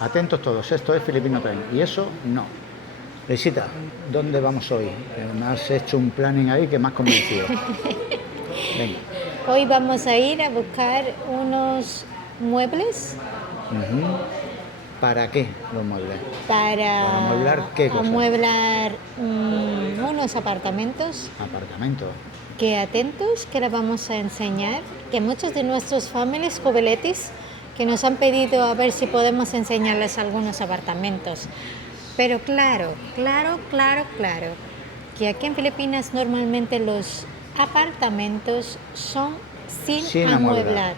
Atentos todos, esto es Filipino Time. Y eso no. Leisita, ¿dónde vamos hoy? Me has hecho un planning ahí que me has convencido. Venga. Hoy vamos a ir a buscar unos muebles ¿Para qué los muebles? para amueblar qué cosa? amueblar unos apartamentos. Apartamento. Que atentos, que les vamos a enseñar, que muchos de nuestros familias cubeletis que nos han pedido a ver si podemos enseñarles algunos apartamentos. Pero claro, que aquí en Filipinas normalmente los apartamentos son sin amueblar.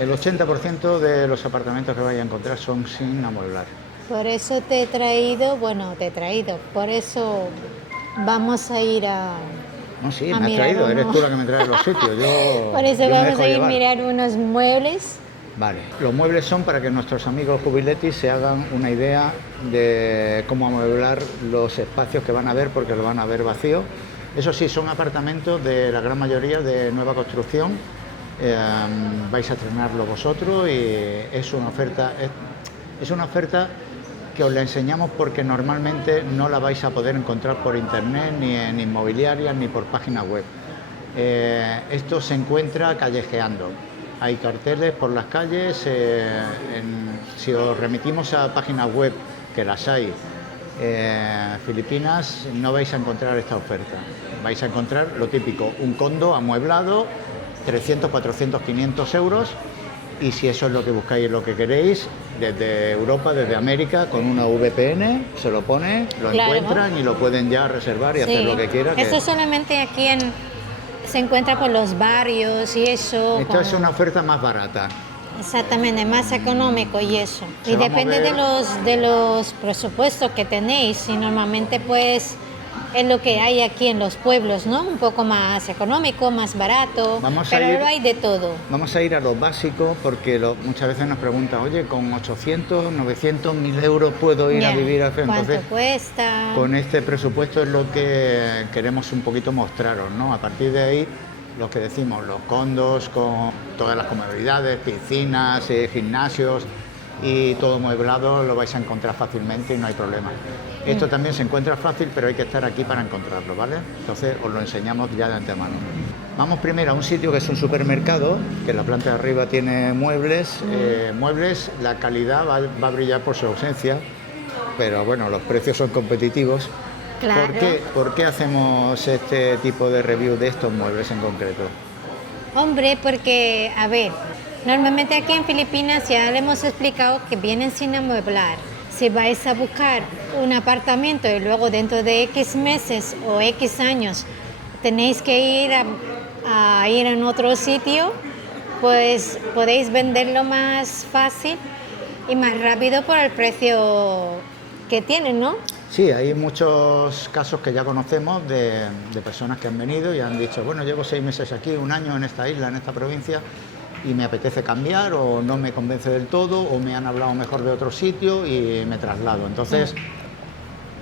El 80% de los apartamentos que vais a encontrar son sin amueblar. Por eso por eso vamos a ir a... No, sí, me has traído, eres tú la que me trae los sitios. Por eso vamos a ir a mirar unos muebles. Vale, los muebles son para que nuestros amigos jubiletis se hagan una idea de cómo amueblar los espacios que van a ver, porque lo van a ver vacío. Eso sí, son apartamentos de la gran mayoría de nueva construcción. Vais a estrenarlo vosotros y es una oferta que os la enseñamos porque normalmente no la vais a poder encontrar por internet, ni en inmobiliarias, ni por página web. Esto se encuentra callejeando. Hay carteles por las calles. Si os remitimos a páginas web, que las hay, Filipinas, no vais a encontrar esta oferta. Vais a encontrar lo típico, un condo amueblado, 300, 400, 500 euros. Y si eso es lo que buscáis y lo que queréis, desde Europa, desde América, con una VPN, se lo pone, lo encuentran y lo pueden ya reservar y hacer lo que quieran. Esto solamente aquí se encuentra por los barrios y eso. Esto es una oferta más barata. Exactamente, más económico y eso. Y depende de los presupuestos que tenéis. Y normalmente pues es lo que hay aquí en los pueblos, ¿no? Un poco más económico, más barato, pero lo hay de todo. Vamos a ir a lo básico porque muchas veces nos preguntan, oye, con 800, 900, 1000 euros puedo ir a vivir a frente. ¿Cuánto cuesta? Con este presupuesto es lo que queremos un poquito mostraros, ¿no? A partir de ahí, lo que decimos, los condos con todas las comodidades, piscinas, gimnasios y todo mueblado, lo vais a encontrar fácilmente y no hay problema. Esto también se encuentra fácil, pero hay que estar aquí para encontrarlo, ¿vale? Entonces os lo enseñamos ya de antemano. Vamos primero a un sitio que es un supermercado, que en la planta de arriba tiene muebles. La calidad va a brillar por su ausencia, pero bueno, los precios son competitivos. Claro. ¿Por qué hacemos este tipo de review de estos muebles en concreto? Hombre, porque, a ver, normalmente aquí en Filipinas ya le hemos explicado que vienen sin amueblar. Si vais a buscar un apartamento y luego dentro de X meses o X años tenéis que ir a ir en otro sitio, pues podéis venderlo más fácil y más rápido por el precio que tienen, ¿no? Sí, hay muchos casos que ya conocemos de personas que han venido y han dicho, bueno, llevo 6 meses aquí, 1 año en esta isla, en esta provincia, y me apetece cambiar o no me convence del todo o me han hablado mejor de otro sitio y me traslado. Entonces,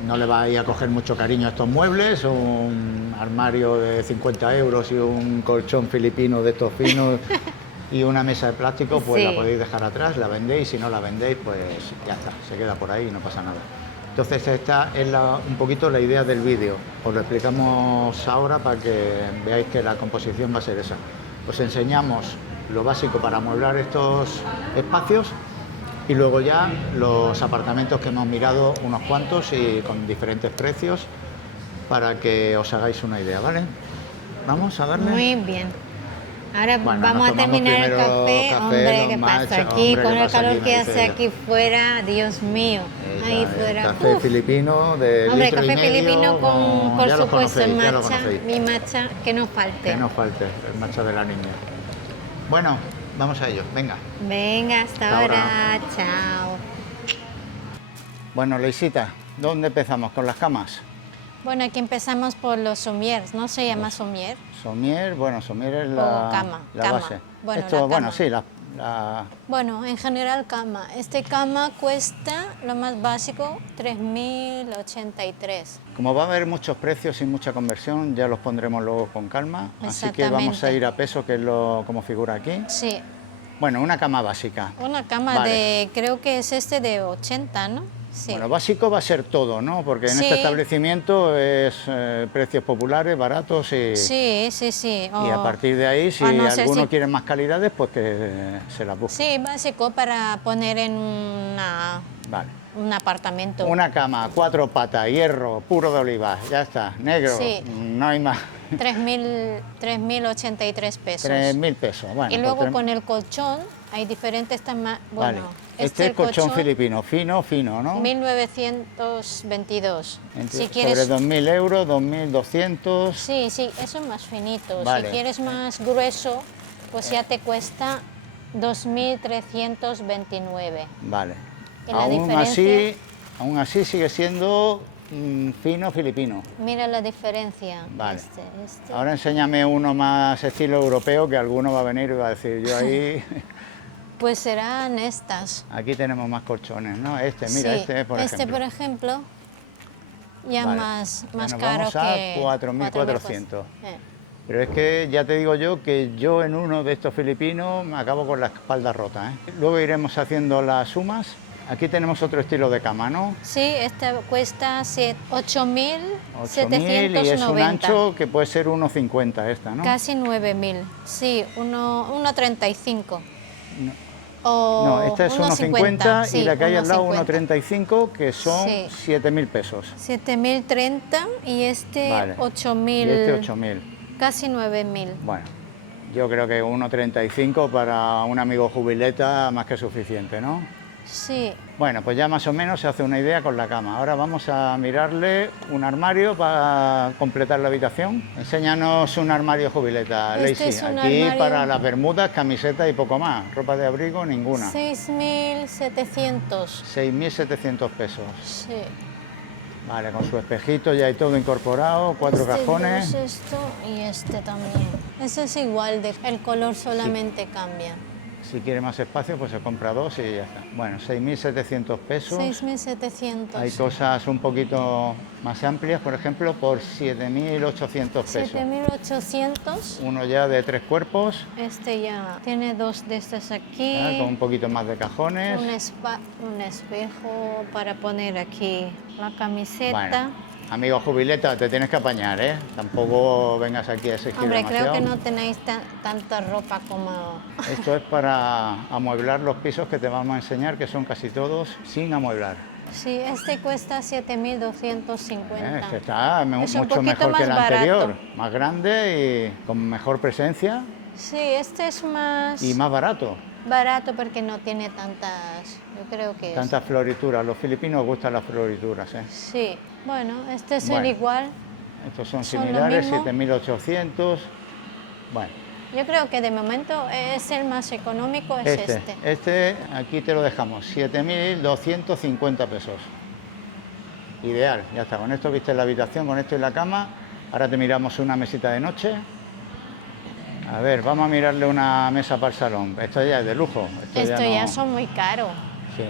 no le vais a coger mucho cariño a estos muebles, un armario de 50 euros y un colchón filipino de estos finos y una mesa de plástico, pues la podéis dejar atrás, la vendéis, si no la vendéis, pues ya está, se queda por ahí y no pasa nada. Entonces esta es un poquito la idea del vídeo, os lo explicamos ahora para que veáis que la composición va a ser esa. Os enseñamos lo básico para amueblar estos espacios y luego ya los apartamentos que hemos mirado unos cuantos y con diferentes precios para que os hagáis una idea, ¿vale? ¿Vamos a darle? Muy bien. Ahora vamos a terminar el café. Hombre, ¿qué pasa aquí? Con el calor que hace aquí fuera, Dios mío. Ahí fuera. Café filipino de hombre, litro café y medio, filipino con, por supuesto, el matcha, mi matcha, que no falte. Que no falte, el matcha de la niña. Bueno, vamos a ello, venga. Venga, hasta ahora. Chao. Bueno, Leisita, ¿dónde empezamos? ¿Con las camas? Bueno, aquí empezamos por los somiers, ¿no se llama somier? Somier, bueno, somier es la cama. base. Bueno, esto, la cama. Bueno, sí, Bueno, en general cama. Este cama cuesta, lo más básico, 3.083. Como va a haber muchos precios y mucha conversión, ya los pondremos luego con calma. Así que vamos a ir a peso, que es como figura aquí. Sí. Bueno, una cama básica. Una cama Vale. de, creo que es este de 80, ¿no? Sí. Bueno, básico va a ser todo, ¿no? Porque en Sí. este establecimiento es precios populares, baratos Sí. y a partir de ahí, si a no ser alguno si- quiere más calidades, pues que se las busque. Sí, básico para poner en Vale. un apartamento. Una cama, 4 patas, hierro, puro de oliva, ya está, negro, Sí. no hay más. 3.083 pesos. 3.000 pesos. Bueno, Y luego pues con el colchón hay diferentes tamaños. vale. Bueno, Este es el colchón filipino, fino, ¿no? 1922. Si Sobre quieres, 2.000 euros, 2.200. sí, eso es más finito. Vale. Si quieres más grueso, pues ya te cuesta 2.329. Vale. Y la diferencia- Aún así sigue siendo fino filipino. Mira la diferencia. Vale. Este. Ahora enséñame uno más estilo europeo, que alguno va a venir y va a decir, yo ahí, Pues serán estas. aquí tenemos más colchones, ¿no? Mira, Sí, este por ejemplo. por ejemplo, ya Vale. más Ya nos caro vamos a que 4.400. 4.400. Pero es que ya te digo yo que yo en uno de estos filipinos me acabo con la espalda rota, ¿eh? Luego iremos haciendo las sumas. Aquí tenemos otro estilo de cama, ¿no? Sí, esta cuesta 8.000 y es un 8.790. ancho que puede ser 1,50 esta, ¿no? Casi 9.000. Sí, 1.35. No. O No, esta es 1,50 sí, y la que hay al lado 1.50. 1,35, que son Sí. 7.000 pesos. 7.030 y este Vale. 8.000. Y este 8.000. Casi 9.000. Bueno, yo creo que 1,35 para un amigo jubileta más que suficiente, ¿no? Sí, Bueno, pues ya más o menos se hace una idea con la cama. Ahora vamos a mirarle un armario para completar la habitación. Enséñanos un armario jubileta, Este Lacey. es un Aquí armario- para las bermudas, camisetas y poco más. Ropa de abrigo, ninguna. 6.700. 6.700 pesos. Sí. Vale, con su espejito ya hay todo incorporado, 4 cajones. Este es esto y este también. Ese es igual, el color solamente cambia. Si quiere más espacio, pues se compra 2 y ya está. Bueno, 6.700 pesos. 6.700. Hay cosas un poquito más amplias, por ejemplo, por 7.800 pesos. 7.800. Uno ya de 3 cuerpos, Este ya tiene 2 de estas aquí. con un poquito más de cajones. Un espejo para poner aquí la camiseta. Bueno, amigo jubileta, te tienes que apañar, ¿eh? Tampoco vengas aquí a exigir Hombre, creo que demasiado. no tenéis tanta ropa como... Esto es para amueblar los pisos que te vamos a enseñar, que son casi todos sin amueblar. Sí, este cuesta 7.250. Este está Es un mucho poquito mejor que el más anterior, barato. más grande y con mejor presencia Sí, este es más y más barato. barato porque no tiene tantas, yo creo que Tantas florituras, los filipinos gustan las florituras, ¿eh? sí. Bueno, este es Bueno. el igual. Estos son Son lo similares, mismo. 7.800. Bueno, Yo creo que de momento es el más económico, es este. este aquí te lo dejamos, 7.250 pesos. Ideal, ya está. Con esto viste la habitación, con esto y la cama. Ahora te miramos una mesita de noche. A ver, vamos a mirarle una mesa para el salón. Esto ya es de lujo. Esto ya no- son muy caros. Sí.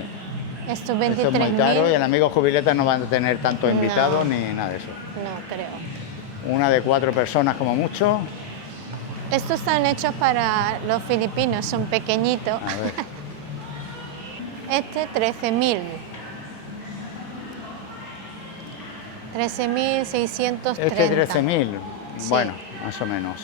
Esto Esto es muy 23.000. caro y el amigo jubileta no va a tener tantos No. invitados ni nada de eso. No creo. Una de 4 personas como mucho. Estos están hechos para los filipinos, son pequeñitos. A ver. Este 13.000. 13.630. Este 13.000, Sí. bueno, más o menos.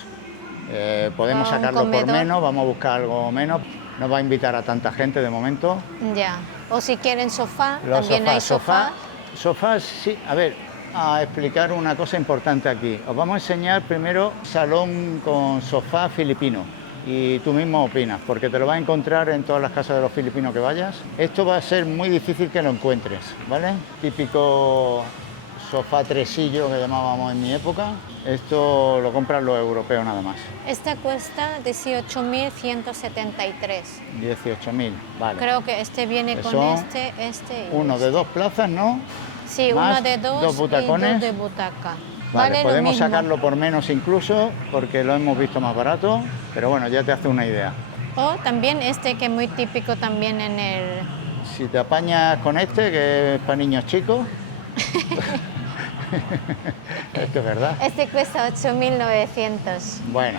Podemos Para un sacarlo por comedor. menos, vamos a buscar algo menos. No va a invitar a tanta gente de momento. Ya. O si quieren sofá, Los también hay sofá. Sofás, sí. A ver, a explicar una cosa importante aquí. Os vamos a enseñar primero salón con sofá filipino. Y tú mismo opinas, porque te lo vas a encontrar en todas las casas de los filipinos que vayas. Esto va a ser muy difícil que lo encuentres, ¿vale? Típico sofá tresillo que llamábamos en mi época. Esto lo compran los europeos nada más. Esta cuesta 18.173. 18.000, vale. Creo que este viene con Son este y Uno este. de 2 plazas, ¿no? Sí, más uno de 2 dos y butacones. 2 de butaca. Vale, Vale lo podemos mismo. sacarlo por menos incluso, porque lo hemos visto más barato, pero bueno, ya te hace una idea. O también este que es muy típico también en el... Si te apañas con este, que es para niños chicos, esto es verdad. Este cuesta 8.900. Bueno,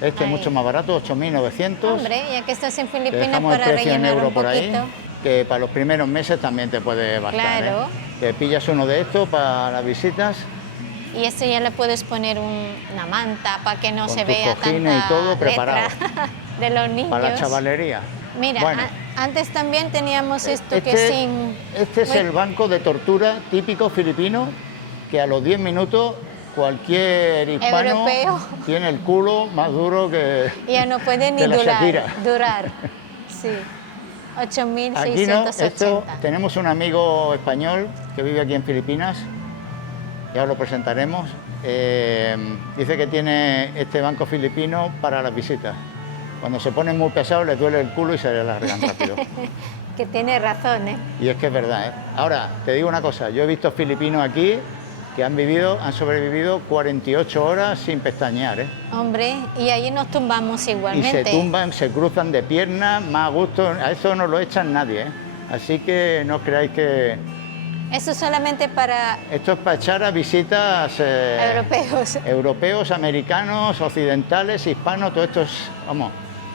Este es Ahí. mucho más barato, 8.900. Hombre, ya que estás en Te Filipinas dejamos el para precio en rellenar euro un por ahí, poquito. que para los primeros meses también te puede bastar. Claro. Te pillas uno de estos para las visitas, Y este ya le puedes poner una manta para que no con se tus vea cojines tanta y todo letra preparado de los niños. para la chavalería. Mira, Bueno, antes también teníamos esto que este, sin... este es Uy, el banco de tortura típico filipino, que a los 10 minutos cualquier hispano Europeo. tiene el culo más duro que... ya no puede ni de la Shakira. durar. Sí. Aquí no, 8.680. esto, tenemos un amigo español que vive aquí en Filipinas, ya os lo presentaremos. Dice que tiene este banco filipino para las visitas. Cuando se ponen muy pesados les duele el culo y se les largan rápido. Que tiene razón, ¿eh? Y es que es verdad, ¿eh? Ahora, te digo una cosa, yo he visto filipinos aquí que han sobrevivido 48 horas sin pestañear, ¿eh? Hombre, y ahí nos tumbamos Y igualmente. se tumban, se cruzan de piernas, más a gusto, a eso no lo echan nadie, ¿eh? Así que no creáis que... Eso solamente para Esto es para echar a visitas europeos. europeos, americanos, occidentales, hispanos, todos estos, vamos,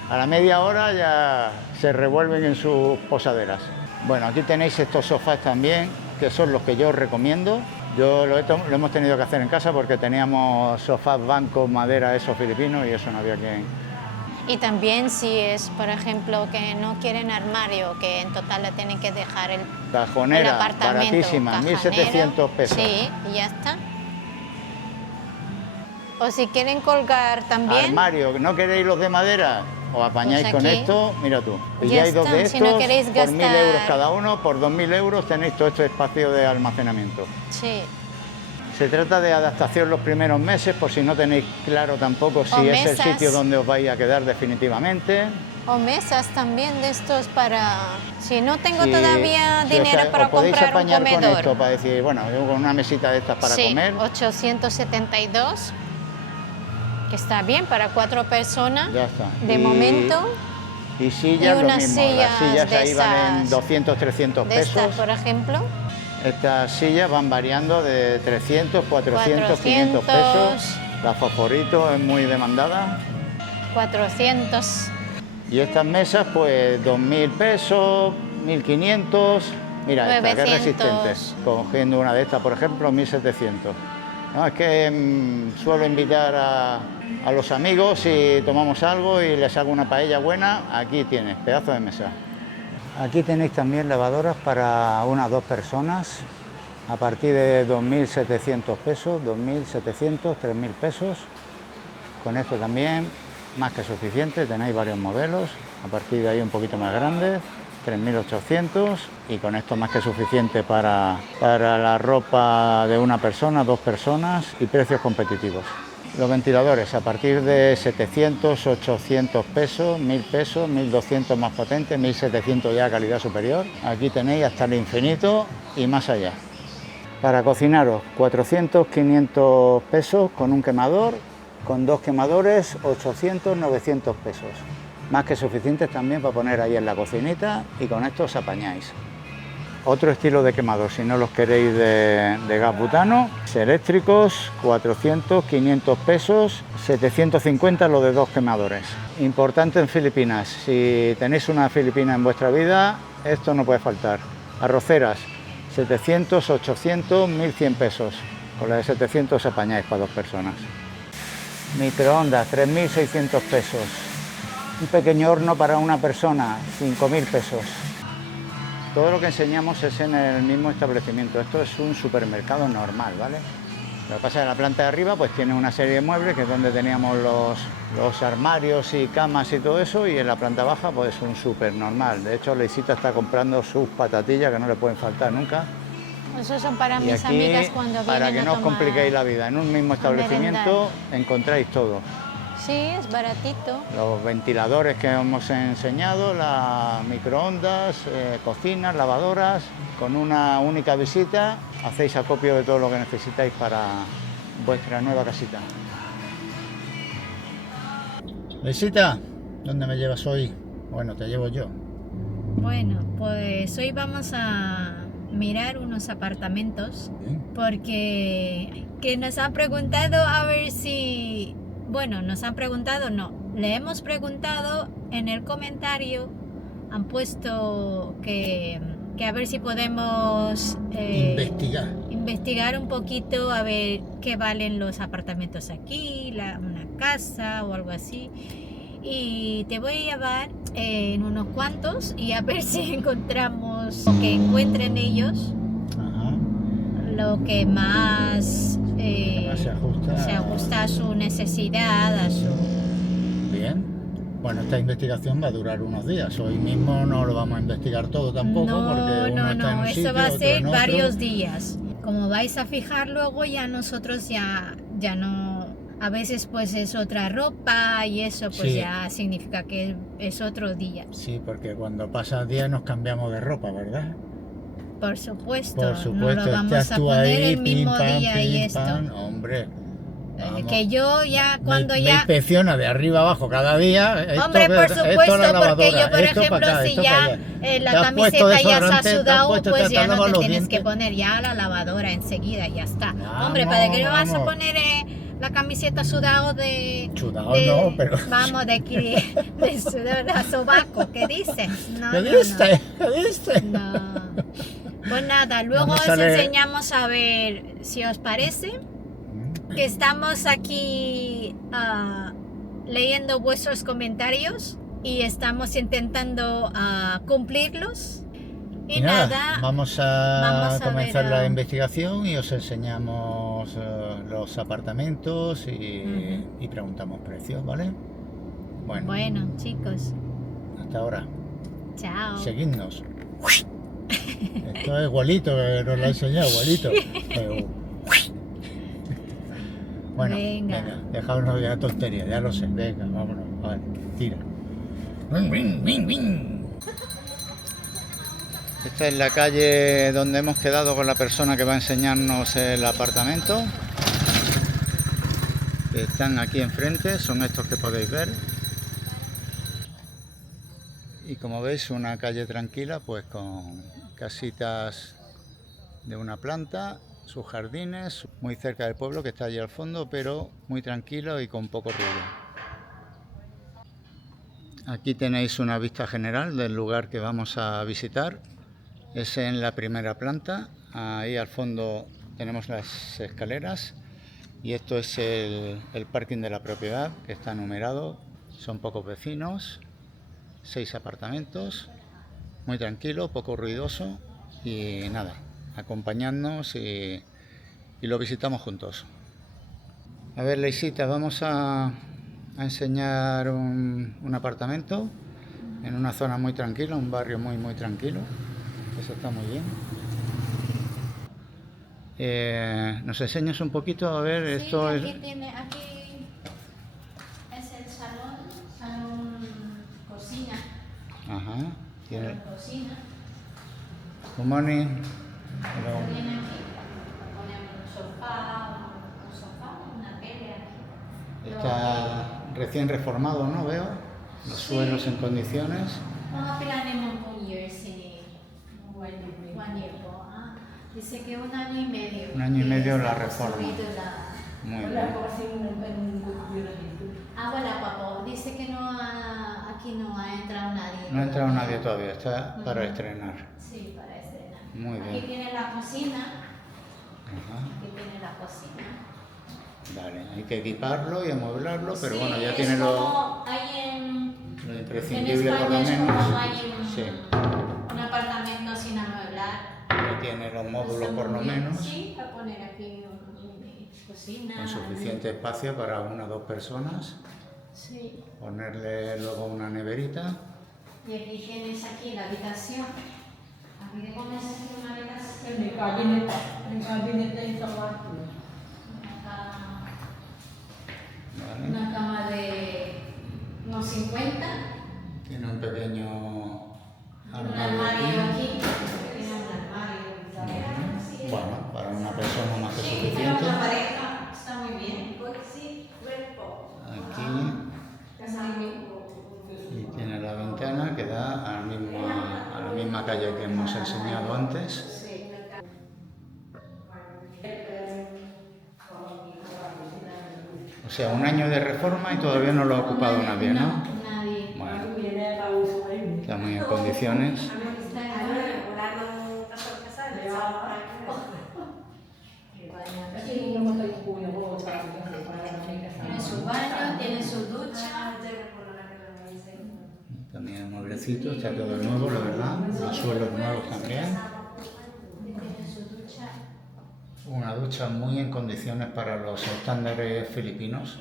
a la media hora ya se revuelven en sus posaderas. Bueno, aquí tenéis estos sofás también, que son los que yo os recomiendo. Lo hemos tenido que hacer en casa porque teníamos sofás, bancos, madera, esos filipinos y eso no había quien... Y también si es, por ejemplo, que no quieren armario, que en total le tienen que dejar el Cajonera, apartamento. baratísima, cajonero, 1.700 pesos. Sí, y ya está. O si quieren colgar también, Armario, ¿no queréis los de madera? Os apañáis Pues con aquí esto, mira tú. ya Pilláis dos de está, estos, si no queréis por 1.000 gastar- euros cada uno, por 2.000 euros tenéis todo este espacio de almacenamiento. sí. Se trata de adaptación los primeros meses, por si no tenéis claro tampoco si O es el mesas. sitio donde os vais a quedar definitivamente. O mesas también de estos para... Si no tengo Si- todavía si dinero os para podéis comprar un apañar con comedor. esto para decir, bueno, yo con una mesita de estas para sí, comer, 872, que está bien para 4 personas. ya está. De momento, Y sillas, Y lo unas mismo. Las sillas sillas de ahí valen esas- 200, 300 de estas, pesos. por ejemplo, Estas sillas van variando de 300, 400, 500 pesos. La fosforito es muy demandada. 400. Y estas mesas, pues 2.000 pesos, 1.500. Mira, esta, que 900. resistentes. Cogiendo una de estas, por ejemplo, 1.700. No, es que suelo invitar a los amigos y tomamos algo y les hago una paella buena. Aquí tienes, pedazo de mesa. Aquí tenéis también lavadoras para unas 2 personas a partir de 2.700 pesos, 2.700, 3.000 pesos. Con esto también más que suficiente, tenéis varios modelos, a partir de ahí un poquito más grandes, 3.800 y con esto más que suficiente para la ropa de una persona, 2 personas y precios competitivos. Los ventiladores a partir de 700, 800 pesos, 1.000 pesos, 1.200 más potentes, 1.700 ya calidad superior. Aquí tenéis hasta el infinito y más allá. Para cocinaros 400, 500 pesos con un quemador, con 2 quemadores 800, 900 pesos. Más que suficientes también para poner ahí en la cocinita y con esto os apañáis. Otro estilo de quemador, si no los queréis de gas butano, eléctricos, 400, 500 pesos, 750 los de 2 quemadores. Importante en Filipinas, si tenéis una filipina en vuestra vida, esto no puede faltar. Arroceras, 700, 800, 1.100 pesos. Con la de 700 os apañáis para 2 personas. Microondas, 3.600 pesos. Un pequeño horno para una persona, 5.000 pesos. Todo lo que enseñamos es en el mismo establecimiento. Esto es un supermercado normal, ¿vale? Lo que pasa es que la planta de arriba pues tiene una serie de muebles, que es donde teníamos los armarios y camas y todo eso, y en la planta baja pues un súper normal. De hecho, Leisita está comprando sus patatillas, que no le pueden faltar nunca. Esos son para Y mis aquí, amigas cuando vienen para que a no os tomar- compliquéis la vida, en un mismo establecimiento encontráis todo. Sí, es baratito. Los ventiladores que hemos enseñado, las microondas, cocinas, lavadoras. Con una única visita hacéis acopio de todo lo que necesitáis para vuestra nueva casita. Leisita, ¿dónde me llevas hoy? Bueno, te llevo yo. Bueno, pues hoy vamos a mirar unos apartamentos Bien. porque que nos han preguntado a ver si bueno, nos han preguntado, no, le hemos preguntado en el comentario, han puesto que a ver si podemos investigar un poquito, a ver qué valen los apartamentos aquí, una casa o algo así. Y te voy a llevar en unos cuantos y a ver si encontramos o que encuentren ellos. Ajá. Lo que más se ajusta a su necesidad, a su... Bien. Bueno, esta investigación va a durar unos días. Hoy mismo no lo vamos a investigar todo tampoco, porque uno está en un sitio, eso va a otro ser en otro. varios días. Como vais a fijar luego, ya nosotros ya no... A veces pues es otra ropa y eso pues Sí. ya significa que es otro día. Sí, porque cuando pasa el día nos cambiamos de ropa, ¿verdad? Por supuesto, Por no supuesto, lo vamos estás a tú poner ahí, el mismo día y pim, esto. pam, hombre. Vamos. Que yo ya cuando me ya... inspecciona de arriba abajo cada día. Hombre, por supuesto, porque yo, por esto ejemplo, para acá, si esto ya para allá. la Te has puesto camiseta ya se ha desodorante, te has sudado, puesto, pues te ya has no lavado te los tienes que dientes. poner ya a la lavadora enseguida y ya está. Vamos, Hombre, ¿para qué me vas a vamos. poner la camiseta sudado de... Sudado de- no, pero... Vamos, de sudor a sobaco, ¿qué dices? No, ¿Qué no, diste? ¿Qué diste? no. Pues nada, luego ¿Dónde os sale? enseñamos a ver si os parece. Que estamos aquí leyendo vuestros comentarios y estamos intentando cumplirlos. Y nada, vamos a comenzar ver, la investigación y os enseñamos los apartamentos y preguntamos precios, ¿vale? bueno, chicos, Hasta ahora. chao. Seguidnos. Esto es Gualito, que nos lo ha enseñado, Gualito. Bueno, venga, dejaos de tonterías, ya lo sé. Venga, vámonos, vale, tira. Esta es la calle donde hemos quedado con la persona que va a enseñarnos el apartamento. Están aquí enfrente, son estos que podéis ver. Y como veis, una calle tranquila, pues con casitas de una planta, sus jardines, muy cerca del pueblo que está allí al fondo, pero muy tranquilo y con poco ruido. Aquí tenéis una vista general del lugar que vamos a visitar. Es en la primera planta, ahí al fondo tenemos las escaleras y esto es el parking de la propiedad, que está numerado. Son pocos vecinos, 6 apartamentos, muy tranquilo, poco ruidoso y nada, acompañadnos y lo visitamos juntos. A ver, Leisita, vamos a enseñar un apartamento en una zona muy tranquila, un barrio muy tranquilo. Eso está muy bien. ¿Nos enseñas un poquito? A ver, Sí, esto aquí es... es el salón cocina. Ajá. Tiene... Cocina. Good morning. Viene aquí, ponemos un sofá, una tele aquí. Está recién reformado, ¿no? Veo. Los suelos en condiciones. Mga planning mo kung years ini? 1 year po. Dice que 1 año y medio. 1 año y medio la Está reforma. construido la... Muy Wala bien. po kasing nag-good dito. wala pa po. Dice que no aquí no ha entrado nadie. No ha entrado nadie todavía, está para estrenar. Sí, para estrenar. Muy Aquí bien. tiene la cocina. Ajá. Aquí tiene la cocina. Vale, hay que equiparlo y amueblarlo, pero Sí, bueno, ya es tiene lo como hay en imprescindible por lo España es menos. como hay Sí, un apartamento sin amueblar. ya tiene los módulos Está por muy lo bien. menos, Sí, para poner aquí cocina. con suficiente espacio para 1 o 2 personas. Sí. Ponerle luego una neverita. Y aquí tienes aquí la habitación. Aquí le pones aquí una habitación. May cabinet na yung sa kwarto. ¿Vale? Una cama de unos 50. Tiene un pequeño Un armario armario aquí. aquí. Tiene un armario. Bueno, para una persona más que Sí, pero suficiente. una pareja está muy bien. Sí, Aquí, está muy bien. y tiene la ventana que da a la misma calle que hemos enseñado antes. sea, un año de reforma y todavía no lo ha ocupado nadie, ¿no? Nadie. Bueno, está muy en condiciones. Tiene su baño, tiene su ducha. También el mueblecito, está todo nuevo, la verdad. Los suelos nuevos también. Tiene su ducha. Una ducha muy en condiciones para los estándares filipinos.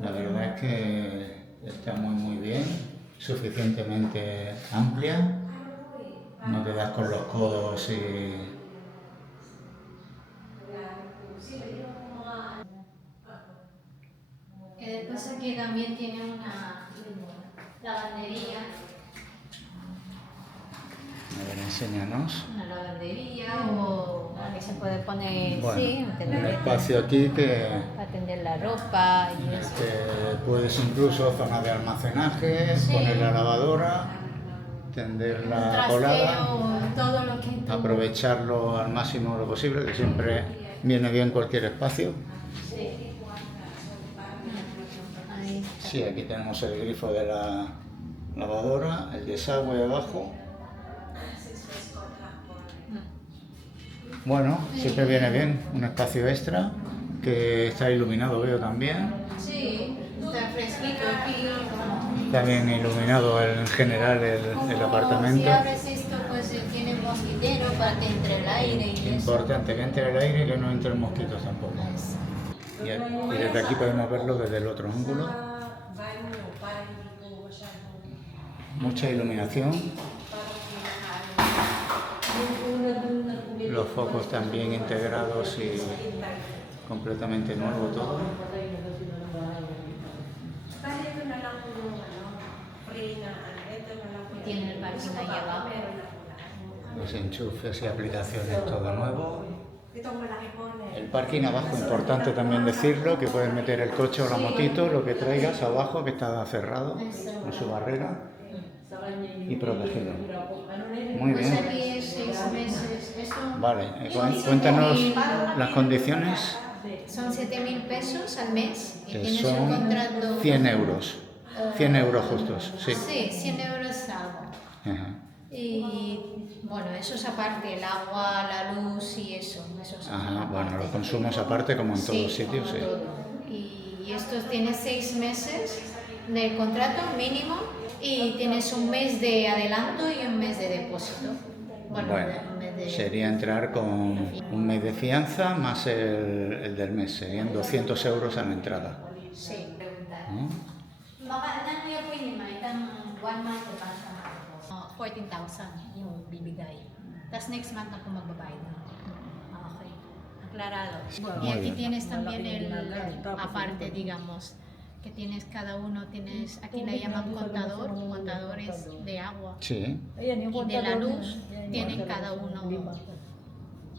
La verdad es que está muy bien, suficientemente amplia. No te das con los codos y... Que después aquí también tiene una lavandería. A ver, enséñanos. Una lavandería o aquí se puede poner, Bueno, sí, un espacio aquí que para tender la ropa y eso. puedes incluso zona de almacenaje, Sí. poner la lavadora, tender la Trastero, colada, todo lo que tú... aprovecharlo al máximo lo posible, que siempre viene bien cualquier espacio. Sí. Ahí está. Sí, aquí tenemos el grifo de la lavadora, el desagüe abajo. Bueno, siempre viene bien un espacio extra, que está iluminado, veo también. Sí, está fresquito aquí. Está bien iluminado en general el apartamento. Si abres esto, pues tiene mosquitero para que entre el aire y eso. Importante que entre el aire y que no entren mosquitos tampoco. Y desde aquí podemos verlo desde el otro ángulo. Mucha iluminación. Los focos también integrados y completamente nuevo todo. Tiene el parking ahí abajo. Los enchufes y aplicaciones, todo nuevo. El parking abajo, importante también decirlo, que puedes meter el coche o la motito, lo que traigas abajo, que está cerrado con su barrera y protegido. Muy Pues bien. aquí es 6 meses. Eso Vale, cuéntanos las condiciones, son 7.000 pesos al mes y que tienes un son contrato. 100 euros. 100 euros justos, sí. Sí, 100 euros algo. Ajá. Y bueno, eso es aparte, el agua, la luz y eso. Eso es Ajá, bueno, aparte. los consumos aparte como en Sí, todos sitios, como sí. todo. Y esto tiene 6 meses de contrato mínimo y tienes un mes de adelanto y un mes de depósito. Bueno, un mes de... sería entrar con un mes de fianza más el del mes, serían 200 euros a la entrada. Sí, preguntar. ¿No? Baka ano yung pwede ma, itang 1 month diba sa 14,000 yung bibigay. Tapos next month ako magbabayad na. Okay. Aclarado. Y aquí bien. tienes también el aparte, digamos, que tienes cada uno, tienes, aquí le llaman contadores de agua Sí, y de la luz, tienen cada uno.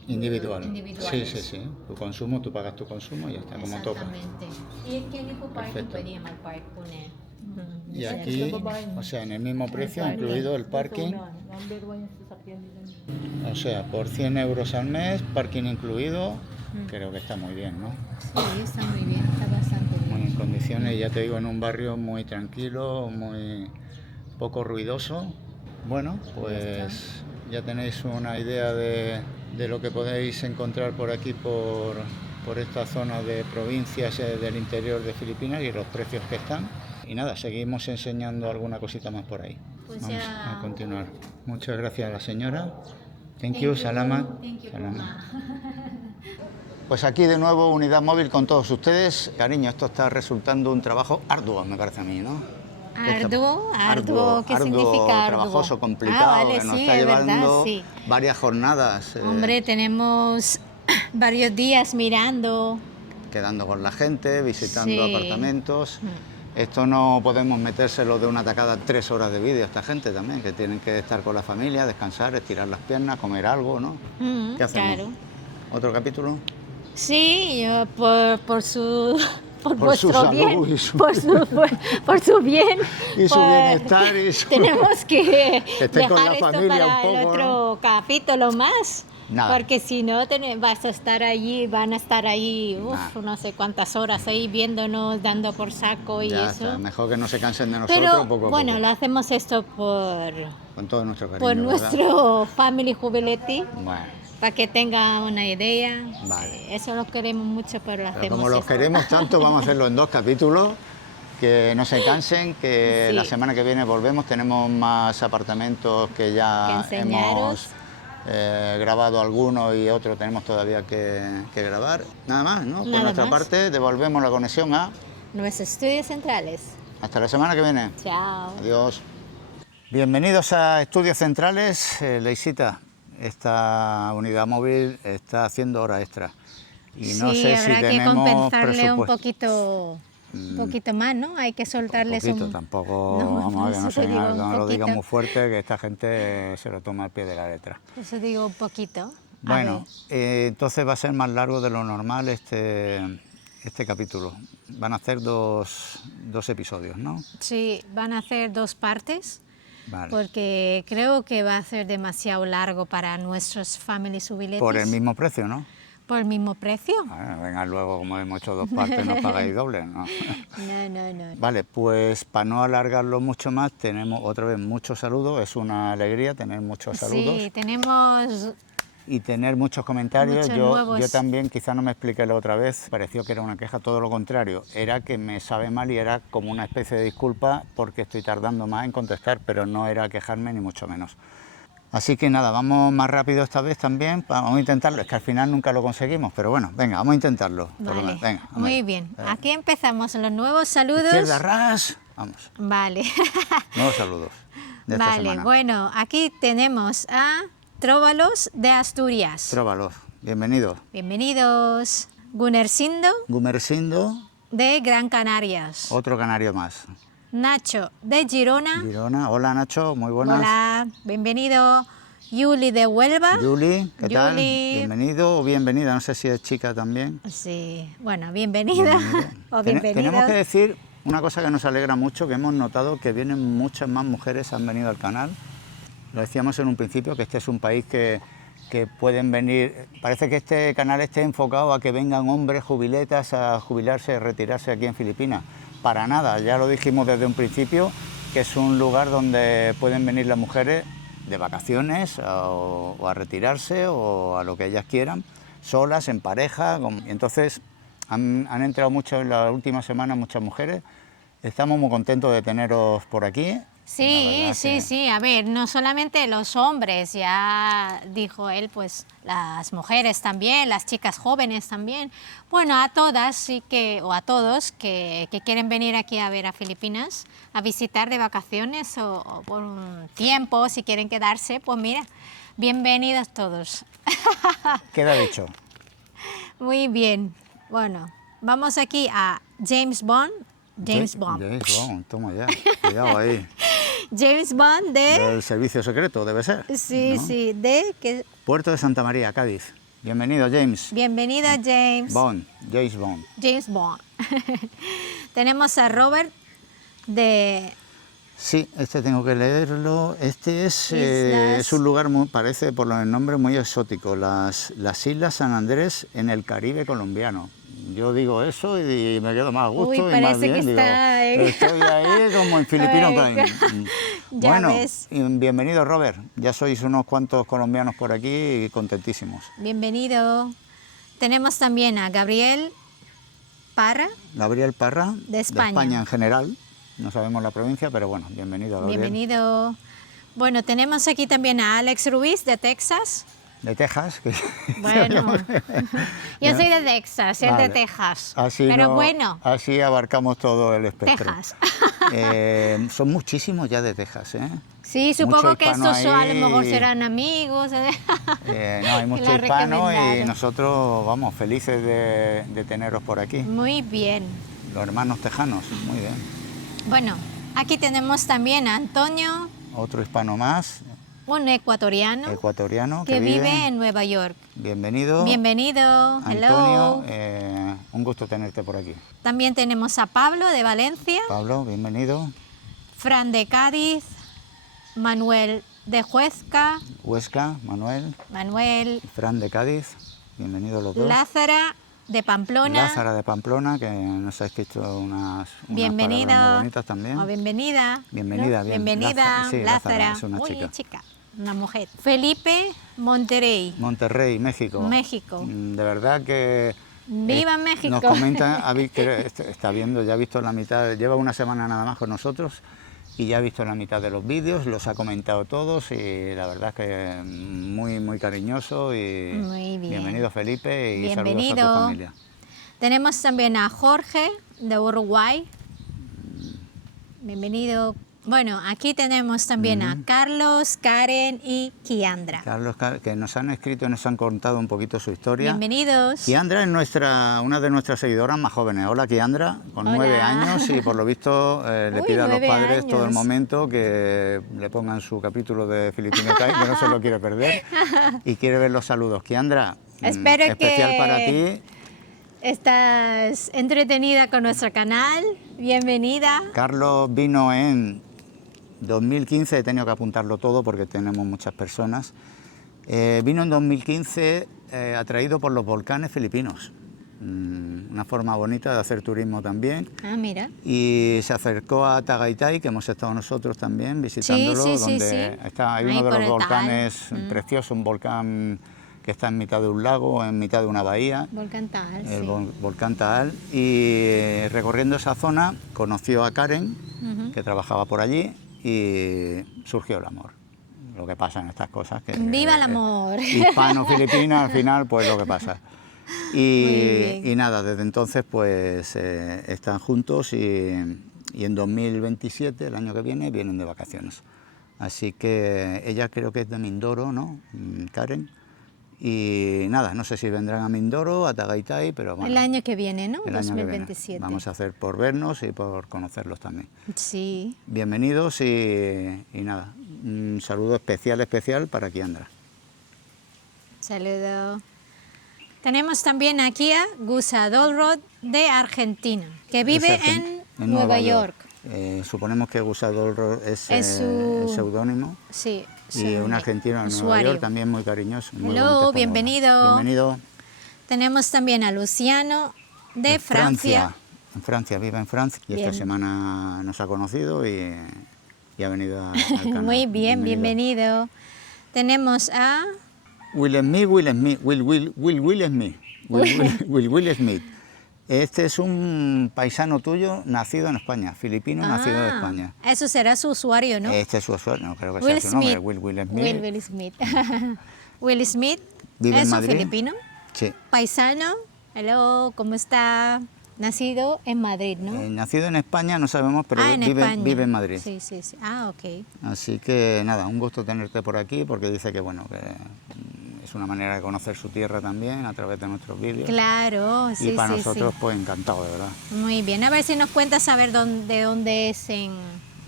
individual. Individuales. Sí. Tu consumo, tú pagas tu consumo y ya está, como toca. Exactamente. Y aquí ni po parking Perfecto. pwede mag-park po na. Y aquí, o sea, en el mismo precio, incluido el parking. O sea, por 100 euros al mes, parking incluido, creo que está muy bien, ¿no? Sí, está muy bien, está bastante Muy bien. en condiciones, ya te digo, en un barrio muy tranquilo, muy poco ruidoso. Bueno, pues ya tenéis una idea de lo que podéis encontrar por aquí, por esta zona de provincias del interior de Filipinas y los precios que están. Y nada, seguimos enseñando alguna cosita más por ahí. Pues Vamos ya- a continuar. Muchas gracias a la señora. Thank you, Salamat. Thank you, Salamat. Ma. Pues aquí de nuevo Unidad Móvil con todos ustedes. Cariño, esto está resultando un trabajo arduo, me parece a mí, ¿no? Arduo, ¿qué significa arduo? Trabajoso, complicado, vale, que nos sí, está es verdad, llevando sí. varias jornadas Hombre, tenemos varios días mirando. quedando con la gente, visitando Sí. apartamentos. Esto no podemos metérselo de una tacada 3 horas de vídeo a esta gente también, que tienen que estar con la familia, descansar, estirar las piernas, comer algo, ¿no? ¿Qué hacemos? Claro. ¿Otro capítulo? Sí, yo por su... Por Por su vuestro salud bien, y su- por su bien. Y su por- bienestar y su- Tenemos que esté con dejar la esto familia para un poco, el otro capítulo más. Nada. Porque si no, vas a estar allí, van a estar ahí, Nah. no sé cuántas horas ahí viéndonos, dando por saco y Ya eso. está, mejor que no se cansen de nosotros Pero poco a bueno, poco. lo hacemos esto Con todo nuestro cariño, por ¿verdad? nuestro Family Jubiletti, Bueno, para que tenga una idea. Vale. Eso lo queremos mucho, pero lo pero hacemos como los esto. queremos tanto, vamos a hacerlo en 2 capítulos. Que no se cansen, que Sí. la semana que viene volvemos. Tenemos más apartamentos que ya Que enseñaros. hemos grabado algunos y otros tenemos todavía que grabar. Nada más, ¿no? Por Nada nuestra más. parte, devolvemos la conexión a... Nuestros estudios centrales. Hasta la semana que viene. Chao. Adiós. Bienvenidos a Estudios Centrales. Leisita, esta unidad móvil está haciendo hora extra. Y no Sí, sé si habrá que tenemos compensarle un presupuesto. poquito más, ¿no? Hay que soltarles Poquito, un... tampoco, No, vamos a ver, que no, por eso digo un no lo diga poquito. muy fuerte, que esta gente se lo toma al pie de la letra. Por eso digo un poquito. A Bueno, ver. entonces va a ser más largo de lo normal este capítulo. Van a hacer dos episodios, ¿no? Sí, van a hacer 2 partes. Vale. Porque creo que va a ser demasiado largo para nuestros family jubiletes. Por el mismo precio, ¿no? ¿Por el mismo precio? Bueno, venga luego, como hemos hecho 2 partes, nos pagáis doble, ¿no? No. Vale, pues para no alargarlo mucho más, tenemos otra vez muchos saludos. Es una alegría tener muchos saludos. Sí, tenemos... Y tener muchos comentarios. Muchos Yo nuevos. también, quizá no me expliqué la otra vez, pareció que era una queja, todo lo contrario. Era que me sabe mal y era como una especie de disculpa porque estoy tardando más en contestar, pero no era quejarme ni mucho menos. Así que nada, vamos más rápido esta vez también, vamos a intentarlo. Es que al final nunca lo conseguimos, pero bueno, venga, vamos a intentarlo. por lo Vale, menos. Venga, vamos muy ahí. bien. Venga. Aquí empezamos los nuevos saludos. Izquierda, ras. Vamos, Vale. nuevos saludos de esta Vale, semana. bueno, aquí tenemos a Tróvalos de Asturias. Tróvalos, bienvenido. Bienvenidos. Gunersindo Gumersindo, de Gran Canarias. otro canario más. Nacho de Girona. Girona, hola Nacho, muy buenas. Hola, bienvenido. Yuli de Huelva. Yuli, ¿qué tal? Yuli. Bienvenido o bienvenida, no sé si es chica también. Sí, bueno, bienvenida o bienvenido. Tenemos que decir una cosa que nos alegra mucho, que hemos notado que vienen muchas más mujeres, han venido al canal. Lo decíamos en un principio, que este es un país que pueden venir, parece que este canal esté enfocado a que vengan hombres jubiletas a jubilarse, retirarse aquí en Filipinas. Para nada, ya lo dijimos desde un principio, que es un lugar donde pueden venir las mujeres de vacaciones o a retirarse o a lo que ellas quieran, solas, en pareja. Y entonces han entrado mucho en la última semana muchas mujeres. Estamos muy contentos de teneros por aquí. Sí, sí, a ver, no solamente los hombres, ya dijo él, pues las mujeres también, las chicas jóvenes también. Bueno, a todas sí que, o a todos que quieren venir aquí a ver a Filipinas, a visitar de vacaciones o por un tiempo, si quieren quedarse, pues mira, bienvenidos todos. Queda dicho. Muy bien, bueno, vamos aquí a James Bond. James Bond, toma ya, cuidado ahí. James Bond de... Del servicio secreto, debe ser. Sí, ¿no? sí, de... que Puerto de Santa María, Cádiz. Bienvenido, James. Bienvenido, James. Bond, James Bond. James Bond. Tenemos a Robert de... Sí, este tengo que leerlo. Este es un lugar, parece por el nombre, muy exótico. Las Islas San Andrés en el Caribe colombiano. Yo digo eso y me quedo más a gusto. Uy, y parece más bien, que digo, está en... estoy ahí como en Filipino Ay, Time. ya Bueno, ves. y bienvenido, Robert. Ya sois unos cuantos colombianos por aquí y contentísimos. Bienvenido. Tenemos también a Gabriel Parra. Gabriel Parra, De España. en general. No sabemos la provincia, pero bueno, bienvenido, Gabriel. Bienvenido. Bueno, tenemos aquí también a Alex Ruiz de Texas. De Texas. Que Bueno, yo soy de Texas, él Vale. de Texas. Así Pero no- bueno, Así abarcamos todo el espectro. Texas. Son muchísimos ya de Texas, ¿eh? Sí, supongo Mucho que hispano estos a lo ahí. mejor serán amigos. No, hay mucho la hispano y recomendaron. nosotros, vamos, felices de teneros por aquí. Muy bien. Los hermanos tejanos, muy bien. Bueno, aquí tenemos también a Antonio, Otro hispano más, un ecuatoriano ecuatoriano, que vive en Nueva York. Bienvenido. Bienvenido, Antonio, hello. un gusto tenerte por aquí. También tenemos a Pablo de Valencia, Pablo, bienvenido. Fran de Cádiz, Manuel de Huesca, Huesca, Manuel, Manuel, Fran de Cádiz, bienvenidos los dos. Lázara de Pamplona. Lázara de Pamplona, que nos ha escrito unas Bienvenida. palabras muy bonitas también. O bienvenida. Bienvenida, ¿no? bien. Bienvenida, Sí, Lázara. es una Uy, chica. una mujer. Felipe Monterrey, Monterrey, México. México. De verdad que... ¡Viva México! Nos comenta, que está viendo, ya ha visto la mitad, lleva una semana nada más con nosotros y ya ha visto la mitad de los vídeos, los ha comentado todos y la verdad es que muy, muy cariñoso y Muy bien. bienvenido Felipe y Bienvenido. saludos a tu familia. Tenemos también a Jorge de Uruguay. Bienvenido. Bueno, aquí tenemos también a Carlos, Karen y Kiandra. Carlos, que nos han escrito y nos han contado un poquito su historia. Bienvenidos. Kiandra es una de nuestras seguidoras más jóvenes. Hola Kiandra, con Hola. 9 años y por lo visto le Uy, pide a los 9 padres todo el años. momento que le pongan su capítulo de Filipino Time, que no se lo quiere perder y quiere ver los saludos. Kiandra, Espero especial que- para ti. Estás entretenida con nuestro canal. Bienvenida. Carlos vino en 2015, he tenido que apuntarlo todo porque tenemos muchas personas. Vino en 2015 atraído por los volcanes filipinos. Una forma bonita de hacer turismo también. Ah, mira. Y se acercó a Tagaytay, que hemos estado nosotros también visitándolo, sí, donde sí. hay Ahí uno de por los el volcanes Tal. precioso, un volcán que está en mitad de un lago, en mitad de una bahía. Volcán Tal, El sí. volcán Taal, y recorriendo esa zona conoció a Karen, Ujú. que trabajaba por allí, y surgió el amor. Lo que pasa en estas cosas. Que, ¡Viva el amor! Hispano-filipina, al final, pues lo que pasa. Muy Y bien. nada, desde entonces pues están juntos y en 2027, el año que viene, vienen de vacaciones. Así que ella creo que es de Mindoro, ¿no? Karen. Y nada, no sé si vendrán a Mindoro, a Tagaytay, pero bueno. El año que viene, ¿no? el año que viene. 2027. Vamos a hacer por vernos y por conocerlos también. Sí. Bienvenidos y nada, un saludo especial para Kiandra. Saludo. Tenemos también aquí a Gusa Dolrod de Argentina, que vive en Nueva York. Suponemos que Gusador es Es su- el seudónimo. Sí. Y un argentino en Nueva usuario. York también muy cariñoso. Muy Hello, bonitas palabras. bienvenido. Bienvenido. Tenemos también a Luciano de Francia. En Francia, vive en Francia y esta Bien. semana nos ha conocido y ha venido al canal. Muy bien, bienvenido. Tenemos a Will Smith. Will Smith. Este es un paisano tuyo nacido en España, filipino nacido en España. Eso será su usuario, ¿no? Este es su usuario, no creo que Will sea su nombre, Smith. Will Smith. Will Smith. Will Smith Vive en es un Madrid. filipino, Sí. paisano. Hello, ¿cómo está? Nacido en Madrid, ¿no? Nacido en España, no sabemos, pero en vive, España. vive en Madrid. Sí, sí, sí. Ah, ok. Así que nada, un gusto tenerte por aquí porque dice que bueno, que es una manera de conocer su tierra también a través de nuestros vídeos. Claro, sí, Y para sí, nosotros sí. pues encantado, de verdad. Muy bien, a ver si nos cuentas saber de dónde es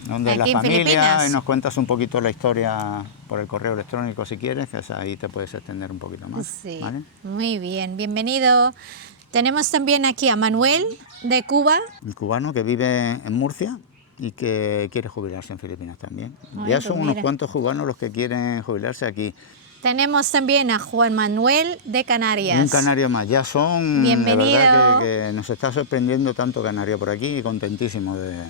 Donde la aquí en familia Filipinas. y nos cuentas un poquito la historia por el correo electrónico si quieres, que ahí te puedes extender un poquito más. Sí, ¿vale? muy bien, bienvenido. Tenemos también aquí a Manuel de Cuba. Un cubano que vive en Murcia y que quiere jubilarse en Filipinas también. Ay, Ya pues son unos mira. cuantos cubanos los que quieren jubilarse aquí. Tenemos también a Juan Manuel de Canarias. Un canario más, ya son, Bienvenido. de verdad que nos está sorprendiendo tanto canario por aquí y contentísimo de...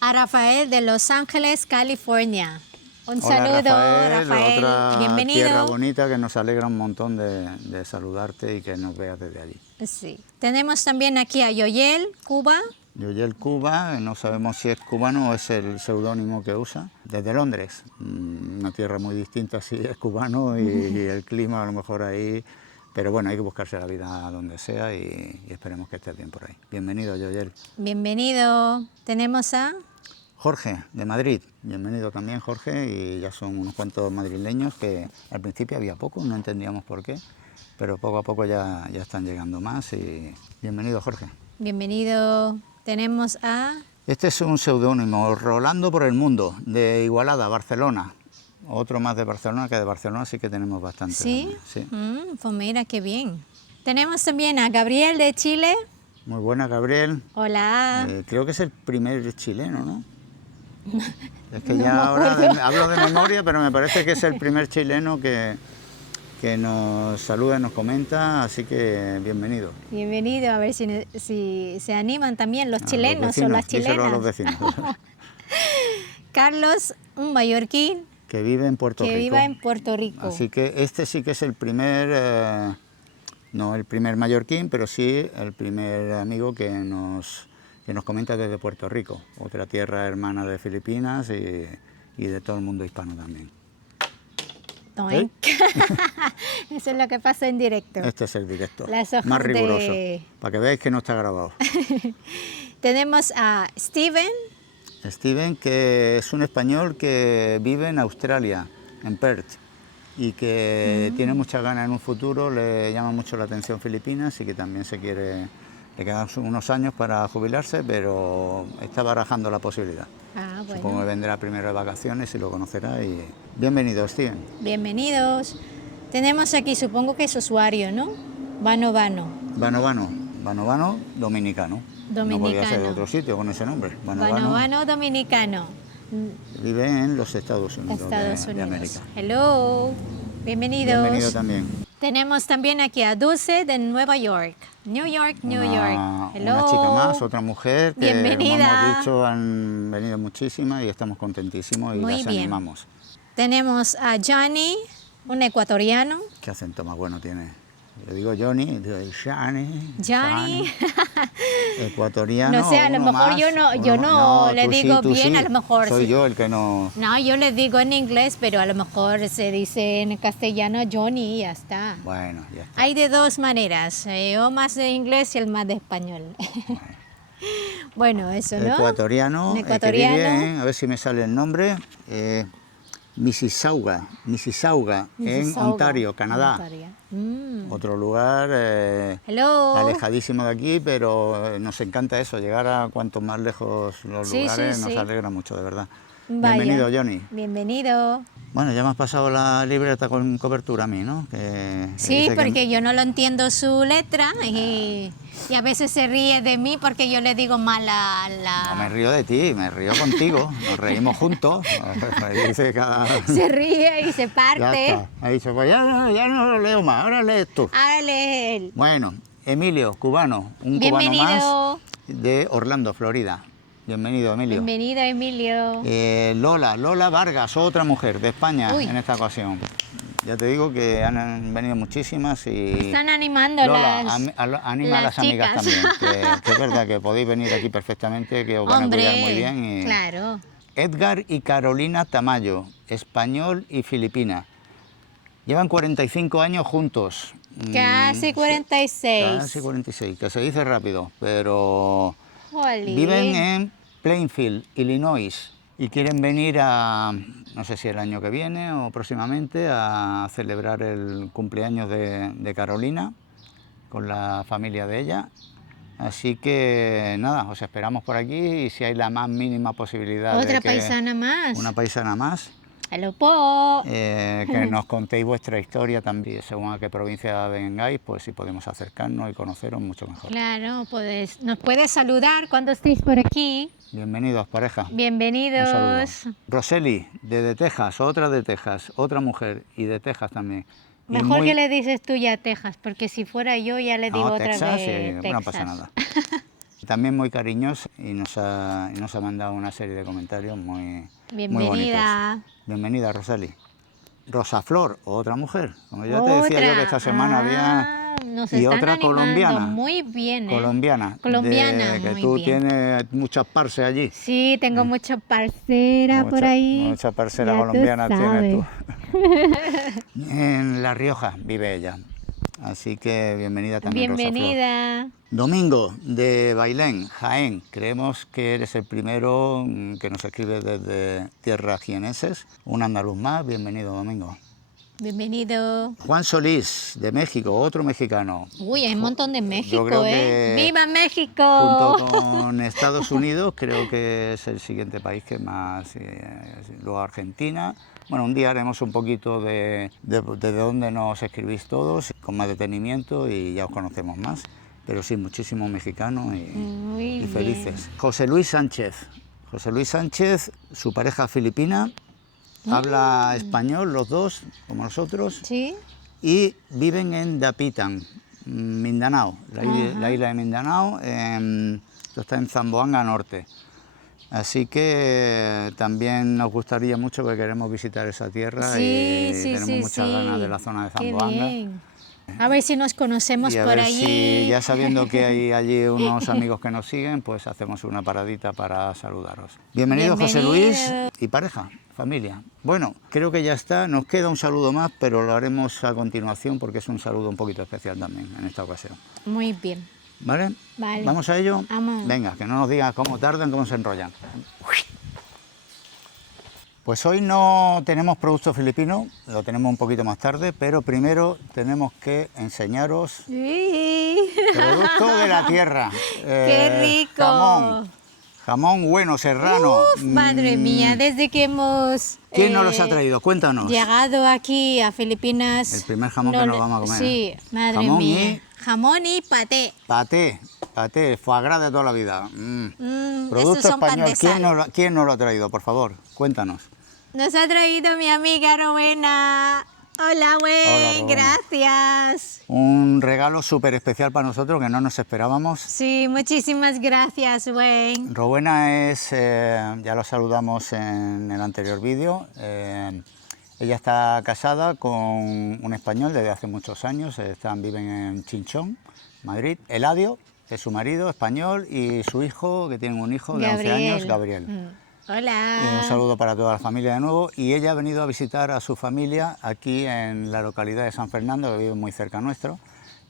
A Rafael de Los Ángeles, California. Un Hola, saludo, Rafael, otra bienvenido. tierra bonita que nos alegra un montón de saludarte y que nos veas desde allí. Sí. Tenemos también aquí a Yoyel, Cuba. Yoyel Cuba, no sabemos si es cubano o es el seudónimo que usa, desde Londres, una tierra muy distinta si es cubano y el clima a lo mejor ahí, pero bueno, hay que buscarse la vida donde sea y esperemos que estés bien por ahí. Bienvenido, Yoyel. Bienvenido. Tenemos a Jorge, de Madrid, bienvenido también Jorge, y ya son unos cuantos madrileños que al principio había pocos, no entendíamos por qué, pero poco a poco ya están llegando más y bienvenido Jorge. bienvenido. Tenemos a Este es un seudónimo, Rolando por el Mundo, de Igualada, Barcelona. Otro más de Barcelona, que de Barcelona sí que tenemos bastante. ¿Sí? Sí. Pues mira, qué bien. Tenemos también a Gabriel de Chile. Muy buena, Gabriel. Hola. Creo que es el primer chileno, ¿no? Es que No ya me ahora acuerdo. hablo de memoria, pero me parece que es el primer chileno que nos saluda y nos comenta, así que bienvenido. Bienvenido, a ver si se animan también los A chilenos los vecinos, o las díselo a los chilenas. vecinos. Carlos, un mallorquín Que vive en Puerto que Rico. viva en Puerto Rico. Así que este sí que es el primer, no el primer mallorquín, pero sí el primer amigo que nos comenta desde Puerto Rico, otra tierra hermana de Filipinas y de todo el mundo hispano también. Toink. Eso es lo que pasa en directo. Este es el directo, Las hojas más riguroso, de- para que veáis que no está grabado. Tenemos a Steven. Steven, que es un español que vive en Australia, en Perth, y que tiene muchas ganas en un futuro, le llama mucho la atención Filipinas y que también le quedan unos años para jubilarse, pero está barajando la posibilidad. Ah, bueno. Supongo que vendrá primero de vacaciones y lo conocerá. Y bienvenido, Steven. Bienvenidos. Tenemos aquí, supongo que es usuario, ¿no? Vano. Vano, dominicano. No podía ser de Dominicano. otro sitio con ese nombre. Vano dominicano. Vive en los Estados Unidos, Estados de Unidos. América. Hello. Bienvenidos. Bienvenido también. Tenemos también aquí a Dulce de Nueva York. New York. Una Hello. chica más, otra mujer que, Bienvenida. como hemos dicho, han venido muchísimas y estamos contentísimos y Muy las bien. animamos. Tenemos a Johnny, un ecuatoriano. ¿Qué acento más bueno tiene? Yo digo Johnny, digo Johnny. Johnny, ecuatoriano. No sé, a lo uno mejor más, yo no le tú digo tú bien, a lo mejor Soy sí. yo el que no. No, yo le digo en inglés, pero a lo mejor se dice en castellano Johnny y ya está. Bueno, ya está. Hay de dos maneras, o más de inglés y el más de español. Bueno, eso, ¿no? Ecuatoriano, Un que ecuatoriano. vive en, a ver si me sale el nombre, Mississauga, en Mississauga, Ontario, Canadá. Ontario. Otro lugar Hello. alejadísimo de aquí, pero nos encanta eso, llegar a cuanto más lejos los Sí, lugares sí, nos sí. alegra mucho, de verdad. Vaya. Bienvenido, Johnny. Bienvenido. Bueno, ya me has pasado la libreta con cobertura a mí, ¿no? Que Sí, dice que- porque yo no lo entiendo su letra y a veces se ríe de mí porque yo le digo mal No me río de ti, me río contigo, nos reímos juntos. Dice cada... Se ríe y se Ya parte. está. Ha dicho, pues ya no lo leo más, ahora lees tú. Ahora lee él. Bueno, Emilio, cubano, un cubano Bienvenido. más de Orlando, Florida. Bienvenido, Emilio. Bienvenido, Emilio. Lola Vargas, otra mujer de España Uy. en esta ocasión. Ya te digo que han venido muchísimas y... Están animando Lola, anima a las las amigas chicas. también, que es verdad que podéis venir aquí perfectamente, que os van a Hombre, cuidar muy bien. Y... claro. Edgar y Carolina Tamayo, español y filipina. Llevan 45 años juntos. Casi 46. Casi 46, que se dice rápido, pero Jolín. viven en Plainfield, Illinois, y quieren venir a, no sé si el año que viene o próximamente, a celebrar el cumpleaños de Carolina con la familia de ella. Así que nada, os esperamos por aquí y si hay la más mínima posibilidad Otra de que paisana más. una paisana más, Hello, Po. que nos contéis vuestra historia también, según a qué provincia vengáis, pues si podemos acercarnos y conoceros mucho mejor. Claro, nos puedes saludar cuando estéis por aquí. Bienvenidos, pareja. Un saludo. Bienvenidos. Roseli, de Texas, otra de Texas, otra mujer y de Texas también. Y Mejor muy- que le dices tú ya Texas, porque si fuera yo ya le digo No, otra Texas, vez no Texas. pasa nada. También muy cariñosa y nos ha mandado una serie de comentarios muy Bienvenida. bonitos. Bienvenida, Roseli. Rosa Flor, otra mujer. Como ya te decía yo que esta semana había... Nos y están otra animando. colombiana. Muy bien, ¿eh? Colombiana. Colombiana, que muy tú bien. tienes muchas parces allí. Sí, tengo mucha parcera por Mucha- ahí. Mucha parcera Ya tú colombiana tienes tú. sabes. En La Rioja vive ella. Así que bienvenida también, Rosa Flor. Bienvenida. Domingo, de Bailén, Jaén. Creemos que eres el primero que nos escribe desde tierras jienenses. Un andaluz más, bienvenido, Domingo. Bienvenido. Juan Solís, de México, otro mexicano. Uy, hay un montón de México, creo ¿eh? que ¡Viva México! Junto con Estados Unidos, creo que es el siguiente país que más, luego Argentina. Bueno, un día haremos un poquito de dónde nos escribís todos, con más detenimiento y ya os conocemos más. Pero sí, muchísimos mexicanos Muy y bien. felices. José Luis Sánchez, José Luis Sánchez, su pareja filipina, habla español los dos, como nosotros, Sí. y viven en Dapitan, Mindanao, la isla de Mindanao, esto está en Zamboanga Norte. Así que también nos gustaría mucho porque queremos visitar esa tierra Sí, y sí, tenemos sí, muchas sí. ganas de la zona de Qué Zamboanga. bien. A ver si nos conocemos Y a por ver allí. si, ya sabiendo que hay allí unos amigos que nos siguen, pues hacemos una paradita para saludaros. Bienvenido, José Luis Bienvenido. y pareja, familia. Bueno, creo que ya está. Nos queda un saludo más, pero lo haremos a continuación porque es un saludo un poquito especial también en esta ocasión. Muy bien. ¿Vale? Vale. ¿Vamos a ello? Vamos. Venga, que no nos digan cómo tardan, cómo se enrollan. Pues hoy no tenemos producto filipino, lo tenemos un poquito más tarde, pero primero tenemos que enseñaros Sí. producto de la tierra. ¡Qué rico! Jamón bueno, serrano. Uf, madre mía, desde que hemos ¿Quién nos los ha traído? Cuéntanos. llegado aquí a Filipinas. El primer jamón que nos vamos a comer. Sí, madre Jamón mía. y- Jamón y paté. Paté, foie gras de toda la vida. Producto esos son pan español. de sal. ¿Quién nos lo ha traído? Por favor, cuéntanos. Nos ha traído mi amiga Rowena. Hola, güey. Rowena. Gracias. Un regalo súper especial para nosotros que no nos esperábamos. Sí, muchísimas gracias, güey. Rowena es, ya lo saludamos en el anterior vídeo, ella está casada con un español desde hace muchos años, viven en Chinchón, Madrid. Eladio, que es su marido, español, y su hijo, que tienen un hijo de 11 años, Gabriel. Hola. Y un saludo para toda la familia de nuevo. Y ella ha venido a visitar a su familia aquí en la localidad de San Fernando, que vive muy cerca nuestro.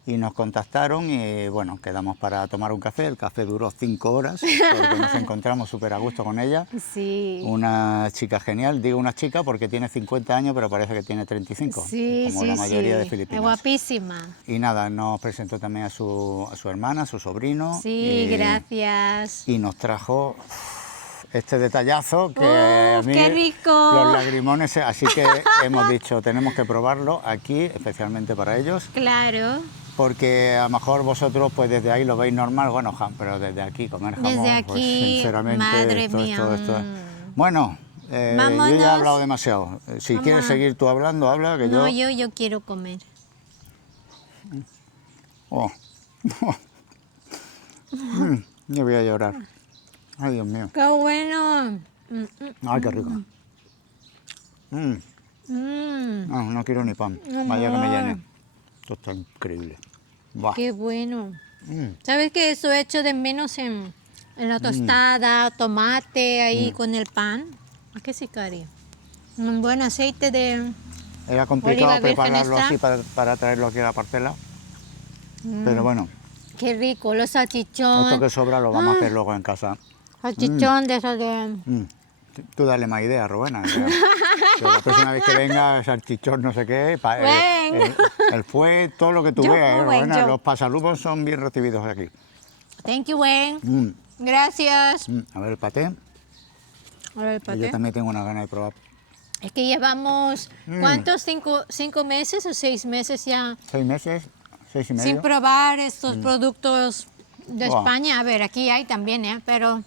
Y nos contactaron y bueno, quedamos para tomar un café. El café duró 5 horas porque nos encontramos súper a gusto con ella. Sí. Una chica genial, digo una chica porque tiene 50 años, pero parece que tiene 35, Sí, como sí, la mayoría sí. de filipinas. Es guapísima. Y nada, nos presentó también a su hermana, a su sobrino. Sí, gracias. Y nos trajo este detallazo que ¡Uf, a mí qué rico! los lagrimones, así que hemos dicho, tenemos que probarlo aquí, especialmente para ellos, Claro. porque a lo mejor vosotros pues desde ahí lo veis normal, bueno, pero desde aquí comer jamón, Desde pues aquí, sinceramente, madre esto. mía. Bueno, yo ya he Vámonos. hablado demasiado. Si Vamos quieres a- seguir tú hablando, habla, que No, yo... yo quiero comer. Oh. Yo voy a llorar. Ay, Dios mío. ¡Qué bueno! Ay, qué rico. Mm. No quiero ni pan. Vaya que me llene. Esto está increíble. Buah. ¡Qué bueno! Mm. ¿Sabes que eso he hecho de menos en la tostada, tomate ahí con el pan? ¿A qué sí, Cari? Un buen aceite de... Era complicado Oliva virgen prepararlo extra. así para traerlo aquí a la parcela. Pero bueno, ¡Qué rico! Los esto salchichón. que sobra lo vamos a hacer luego en casa. Salchichón de esos de... Tú dale más ideas, Rowena. Que la próxima vez que venga, salchichón, no sé qué, Ven. el fue todo lo que tú Yo, veas, ven, Rowena. yo. Los pasalubos son bien recibidos aquí. Thank you, Wayne. Mm, Gracias. A ver el paté. Ahora el Que paté. yo también tengo una gana de probar. Es que llevamos, ¿cuántos? ¿Cinco meses o 6 meses ya 6 meses, 6 y medio. sin probar estos productos de Buah. España? A ver, aquí hay también, ¿eh? Pero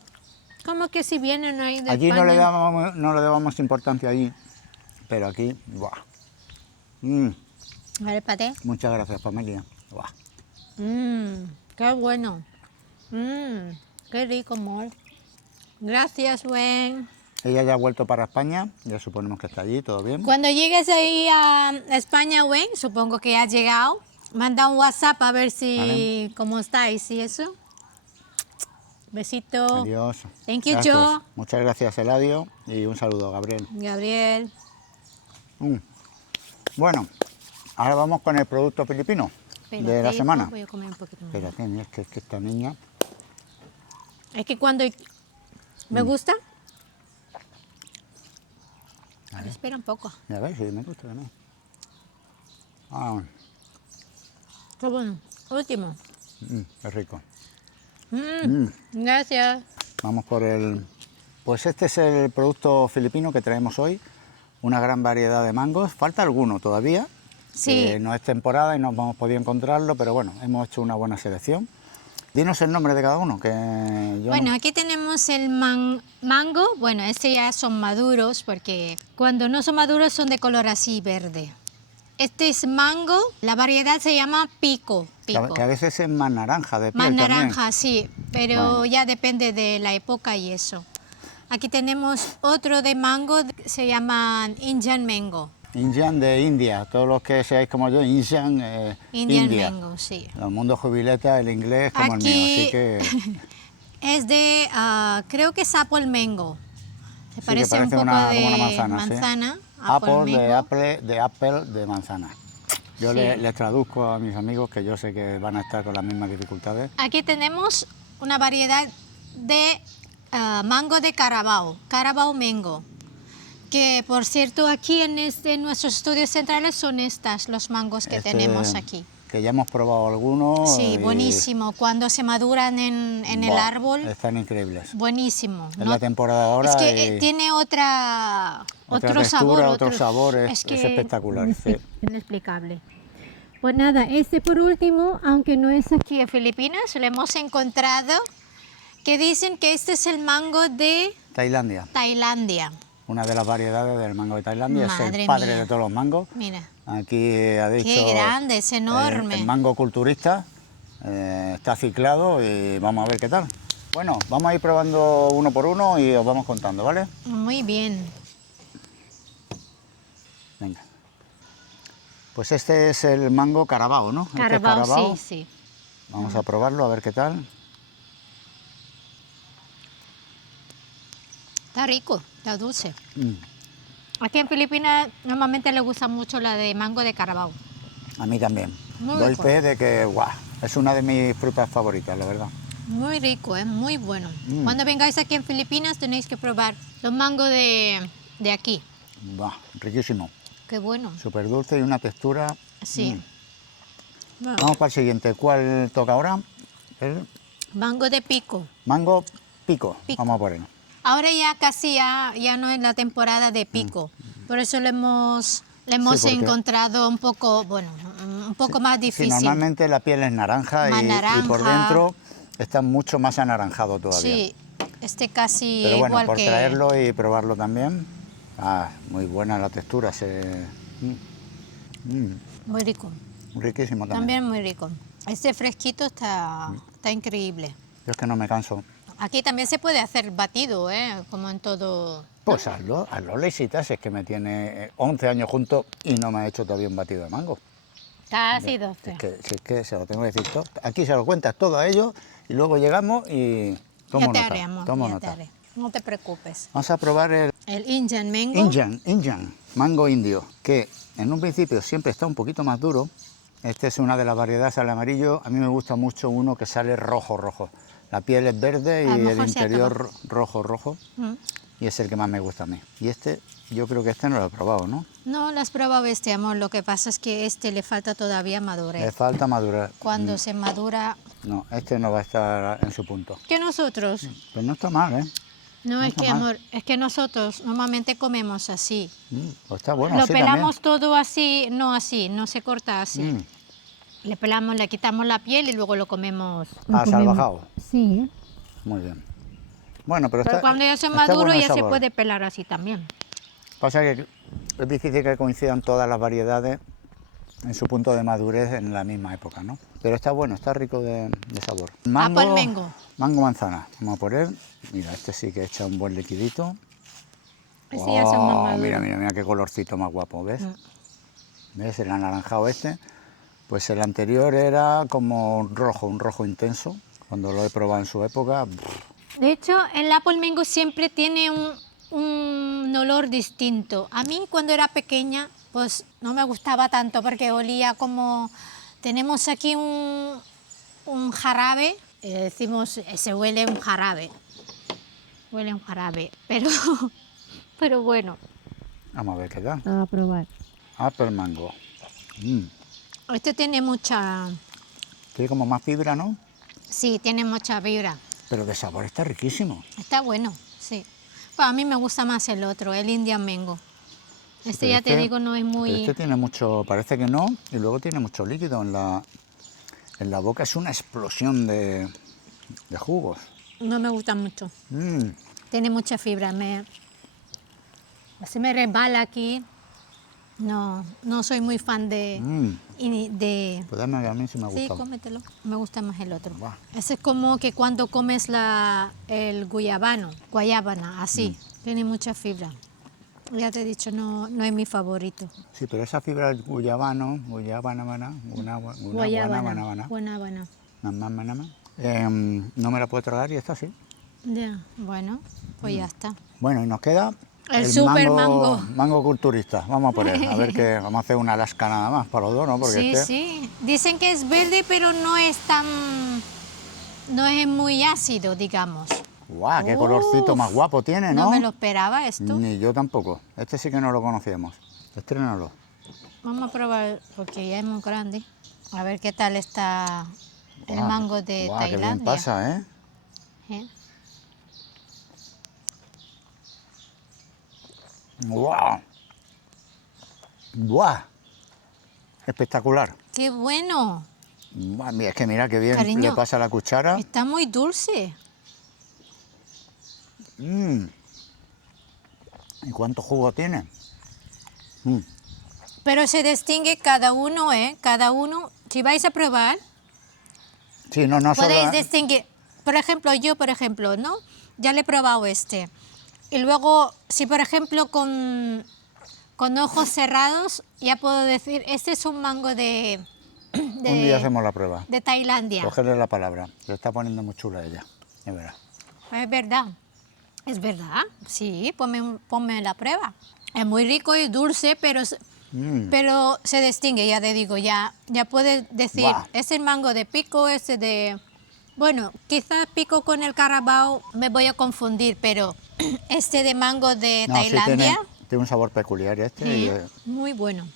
como que si vienen ahí de Allí España. no le dábamos importancia allí, pero aquí, ¡buah! A ver el paté. Muchas gracias, familia. ¡Buah! Qué bueno. Qué rico, amor. Gracias, Wayne. Ella ya ha vuelto para España, ya suponemos que está allí, todo bien. Cuando llegues ahí a España, Wayne, supongo que has llegado, manda un WhatsApp a ver si Vale. cómo estáis y eso. Besito. Adiós. Thank you, Gracias. Jo. Muchas gracias, Eladio, y un saludo, Gabriel. Gabriel. Bueno, ahora vamos con el producto filipino de la Espérate, semana. Voy a comer un poquito más. Espérate, mira, es que esta niña... Es que cuando me gusta, espera un poco. Ya ves, sí, me gusta también. Ah, Qué bueno. Último. es rico. Gracias. Vamos por el... Pues este es el producto filipino que traemos hoy. Una gran variedad de mangos. Falta alguno todavía. Sí. No es temporada y no hemos podido encontrarlo, pero bueno, hemos hecho una buena selección. Dinos el nombre de cada uno, que yo Bueno, no- aquí tenemos el mango. Bueno, este ya son maduros porque cuando no son maduros son de color así verde. Este es mango, la variedad se llama pico. que a veces es más naranja de piel Más también. naranja, sí, pero Bueno. ya depende de la época y eso. Aquí tenemos otro de mango, se llama Indian Mango. Indian de India, todos los que seáis como yo, Indian, Indian India. Mango, sí. El mundo jubileta, el inglés como el mío, así Aquí que es de, creo que es Apple Mango. Se sí que parece un parece poco como de una manzana. ¿sí? manzana, Apple de mango. apple de manzana. Yo Sí. les traduzco a mis amigos que yo sé que van a estar con las mismas dificultades. Aquí tenemos una variedad de mango de Carabao, Carabao Mango. Que por cierto aquí en nuestros estudios centrales son los mangos que Este, tenemos aquí. Que ya hemos probado algunos. Sí, y- buenísimo. Cuando se maduran en el Buah, árbol, están increíbles. buenísimo. Es la temporada ahora Es que y tiene otra otro textura, sabor, otro sabor, es espectacular. Sí. inexplicable. Pues nada, este por último, aunque no es aquí en Filipinas, lo hemos encontrado, que dicen que este es el mango de Tailandia, Tailandia. una de las variedades del mango de Tailandia, es Madre el padre mía. de todos los mangos. Mira, Aquí ha dicho... qué grande, es enorme. El mango culturista está ciclado y vamos a ver qué tal. Bueno, vamos a ir probando uno por uno y os vamos contando, ¿vale? Muy bien. Venga. Pues este es el mango Carabao, ¿no? Este es Carabao, Carabao. sí, sí. Vamos a probarlo, a ver qué tal. Está rico, está dulce. Mm, Aquí en Filipinas normalmente le gusta mucho la de mango de Carabao. a mí también. Muy Doy rico. fe de que, guau, es una de mis frutas favoritas, la verdad. Muy rico, es muy bueno. Mm. Cuando vengáis aquí en Filipinas tenéis que probar los mangos de aquí. Buah, riquísimo. Qué bueno. Súper dulce y una textura. Sí. Mm. Bueno, Vamos para el siguiente. ¿Cuál toca ahora? El mango de pico. mango pico. Pico. Vamos a por él. Ahora ya casi ya no es la temporada de pico. Por eso le hemos porque- encontrado un poco, bueno, un poco más Sí, difícil. normalmente la piel es naranja, Más y por naranja. dentro está mucho más anaranjado todavía. Sí, este casi Pero bueno, igual por que... traerlo y probarlo también. Ah, muy buena la textura. Muy rico. Riquísimo también. También muy rico. Este fresquito está increíble. Yo es que no me canso. Aquí también se puede hacer batido, como en todo. Pues hazlo, Leisitas, es que me tiene 11 años juntos y no me ha hecho todavía un batido de mango. Casi 12. Es que se lo tengo que decir todo. Aquí se lo cuentas todo a ellos y luego llegamos y tomo Ya te nota. haremos, tomo ya te nota. haré. No te preocupes. Vamos a probar el El Indian Mango. Indian, mango indio, que en un principio siempre está un poquito más duro. Este es una de las variedades al amarillo. A mí me gusta mucho uno que sale rojo. La piel es verde A lo y el mejor se interior rojo. Mm. Y es el que más me gusta a mí. Y este, yo creo que este no lo he probado, ¿no? No, lo has probado este, amor. Lo que pasa es que este le falta todavía Le madurez. falta madurar. Cuando se madura... No, este no va a estar en su punto. Que nosotros... Pues no está mal, ¿eh? No, es está que, mal. amor, es que nosotros normalmente comemos así. Pues está bueno, Lo así pelamos todo así, no se corta así. también. Le pelamos, le quitamos la piel y luego lo comemos. Salvajado. Sí. Muy bien. Bueno, pero, Pero cuando ya se está maduro bueno el ya se sabor. puede pelar así también. Pasa que es difícil que coincidan todas las variedades en su punto de madurez en la misma época, ¿no? Pero está bueno, está rico de sabor. Apple mango. Mango manzana. Vamos a poner. Mira, este sí que echa un buen liquidito. Este ya son más Oh, maduros. mira qué colorcito más guapo, ¿ves? Mm. ¿Ves? El anaranjado este. Pues el anterior era como un rojo intenso. Cuando lo he probado en su época, De hecho, el apple mango siempre tiene un olor distinto. A mí cuando era pequeña, pues no me gustaba tanto porque olía como... Tenemos aquí un jarabe, decimos, se huele un jarabe. Huele un jarabe, pero bueno. vamos a ver qué tal. A probar. Apple mango. Mm, Este tiene mucha... Tiene como más fibra, ¿no? Sí, tiene mucha vibra. Pero de sabor está riquísimo. Está bueno, sí. Pues a mí me gusta más el otro, el Indian Mango. Este Pero ya te digo, no es pero muy... este tiene mucho, parece que no, y luego tiene mucho líquido En la boca es una explosión de jugos. No me gusta mucho. Mm, Tiene mucha fibra. Se me resbala aquí. No, no soy muy fan de... mm. de Pues dame que a mí sí me ha sí, gustado. cómetelo. Me gusta más el otro. Buah. Ese es como que cuando comes el guayábana, así. Tiene mucha fibra. Ya te he dicho, no, no es mi favorito. Sí, pero esa fibra del guyabano, guayabana, Guanábana. no me la puedo tragar y está así. Ya, bueno, pues ya está. Bueno, y nos queda El super mango. mango culturista. Vamos a por él, a ver que vamos a hacer una Alaska nada más para los dos, ¿no? Porque Sí, este- sí. Dicen que es verde, pero no es tan... No es muy ácido, digamos. ¡Guau! ¡Qué colorcito más guapo tiene!, ¿no? No me lo esperaba esto. Ni yo tampoco. Este sí que no lo conocíamos. Estrénalo. Vamos a probar, porque ya es muy grande. A ver qué tal está el Guau, mango de guau, qué bien Tailandia. pasa, ¿eh? ¿Eh? ¡Guau! ¡Guau! Espectacular. ¡Qué bueno! Buah, mira, es que mira qué bien Cariño, le pasa la cuchara. Está muy dulce. Mm. ¿Y cuánto jugo tiene? Mm. Pero se distingue cada uno, ¿eh? Cada uno, si vais a probar, Sí, no solo... podéis distinguir. Por ejemplo, ¿no? Ya le he probado este. Y luego, si por ejemplo con ojos cerrados, ya puedo decir, este es un mango de Un día hacemos la prueba. de Tailandia. Cogerle la palabra. Se está poniendo muy chula ella. Es verdad. Es verdad. ¿Es verdad? Sí, ponme la prueba. Es muy rico y dulce, pero se distingue, ya te digo, ya puedes decir, Guau. es el mango de pico, ese de... Bueno, quizás pico con el carabao me voy a confundir, pero este de mango de No, sí Tailandia, tiene un sabor peculiar este. sí, muy bueno.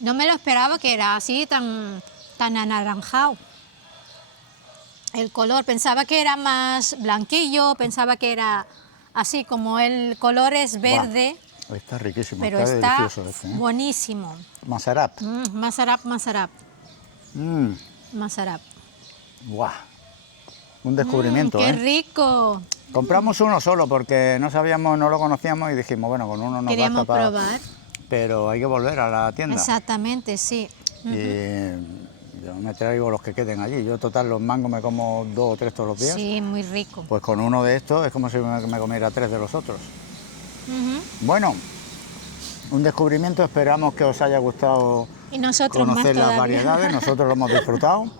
No me lo esperaba que era así, tan anaranjado. El color, pensaba que era más blanquillo, pensaba que era así, como el color es verde, Está riquísimo, pero está está delicioso este, ¿eh? buenísimo. Masarap. Masarap. Mm. Masarap. Guau. Un descubrimiento, ¡Qué ¿eh? rico! Compramos uno solo porque no sabíamos, no lo conocíamos y dijimos, bueno, con uno nos Queríamos basta para... probar. Pero hay que volver a la tienda. Exactamente, sí. Y yo me traigo los que queden allí. Yo, total, los mangos me como 2 o 3 todos los días. Sí, muy rico. Pues con uno de estos es como si me comiera 3 de los otros. Bueno, un descubrimiento. Esperamos que os haya gustado Y nosotros más conocer las todavía. variedades. Nosotros lo hemos disfrutado.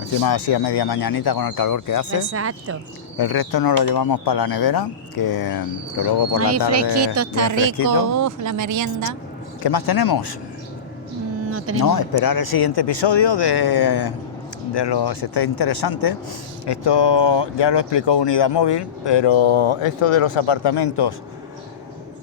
Encima así a media mañanita con el calor que hace. Exacto. El resto nos lo llevamos para la nevera, que luego por Ahí la tarde... fresquito, está bien fresquito. rico. Uf, la merienda. ¿Qué más tenemos? No tenemos... No, esperar el siguiente episodio de los... Está interesante. Esto ya lo explicó Unidad Móvil, pero esto de los apartamentos,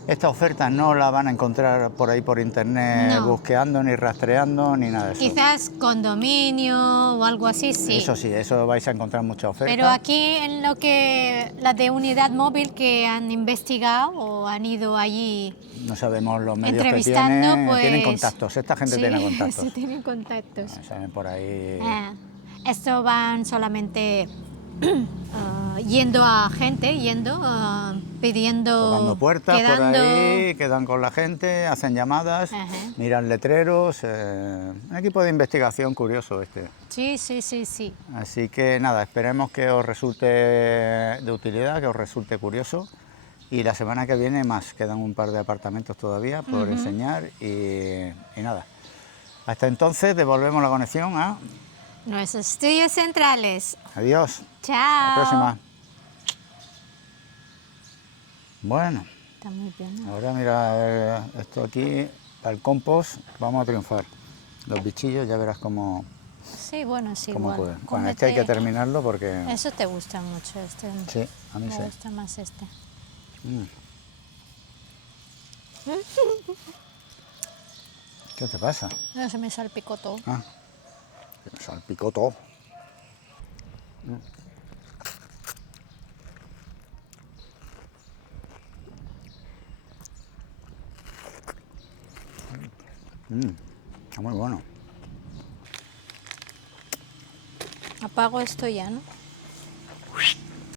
esta oferta no la van a encontrar por ahí por internet No. busqueando, ni rastreando, ni nada de eso. Quizás condominio o algo así, sí. Eso sí, eso vais a encontrar mucha oferta. Pero aquí en lo que la de Unidad Móvil que han investigado o han ido allí No sabemos los medios que entrevistando, tienen. pues... Tienen contactos, esta gente sí, tiene contactos. Sí, tienen contactos. Saben por ahí... Esto van solamente yendo a gente, pidiendo... Tocando puertas quedando... por ahí, quedan con la gente, hacen llamadas, Ajá. miran letreros, un equipo de investigación curioso este. Sí. Así que nada, esperemos que os resulte de utilidad, que os resulte curioso. Y la semana que viene más, quedan un par de apartamentos todavía por enseñar y nada. Hasta entonces devolvemos la conexión a... Nuestros estudios centrales. Adiós. Chao. Hasta la próxima. Bueno, Está muy bien, ¿no? ahora mira, a ver, esto aquí, para el compost, vamos a triunfar. Los bichillos ya verás cómo Sí, sí, igual. pueden. Con este hay que terminarlo porque... Eso te gusta mucho, este. Sí, a mí Me sí. gusta más este. ¿Qué te pasa? No, se me salpicó todo. Ah, que me salpicó todo. Está muy bueno. Apago esto ya, ¿no?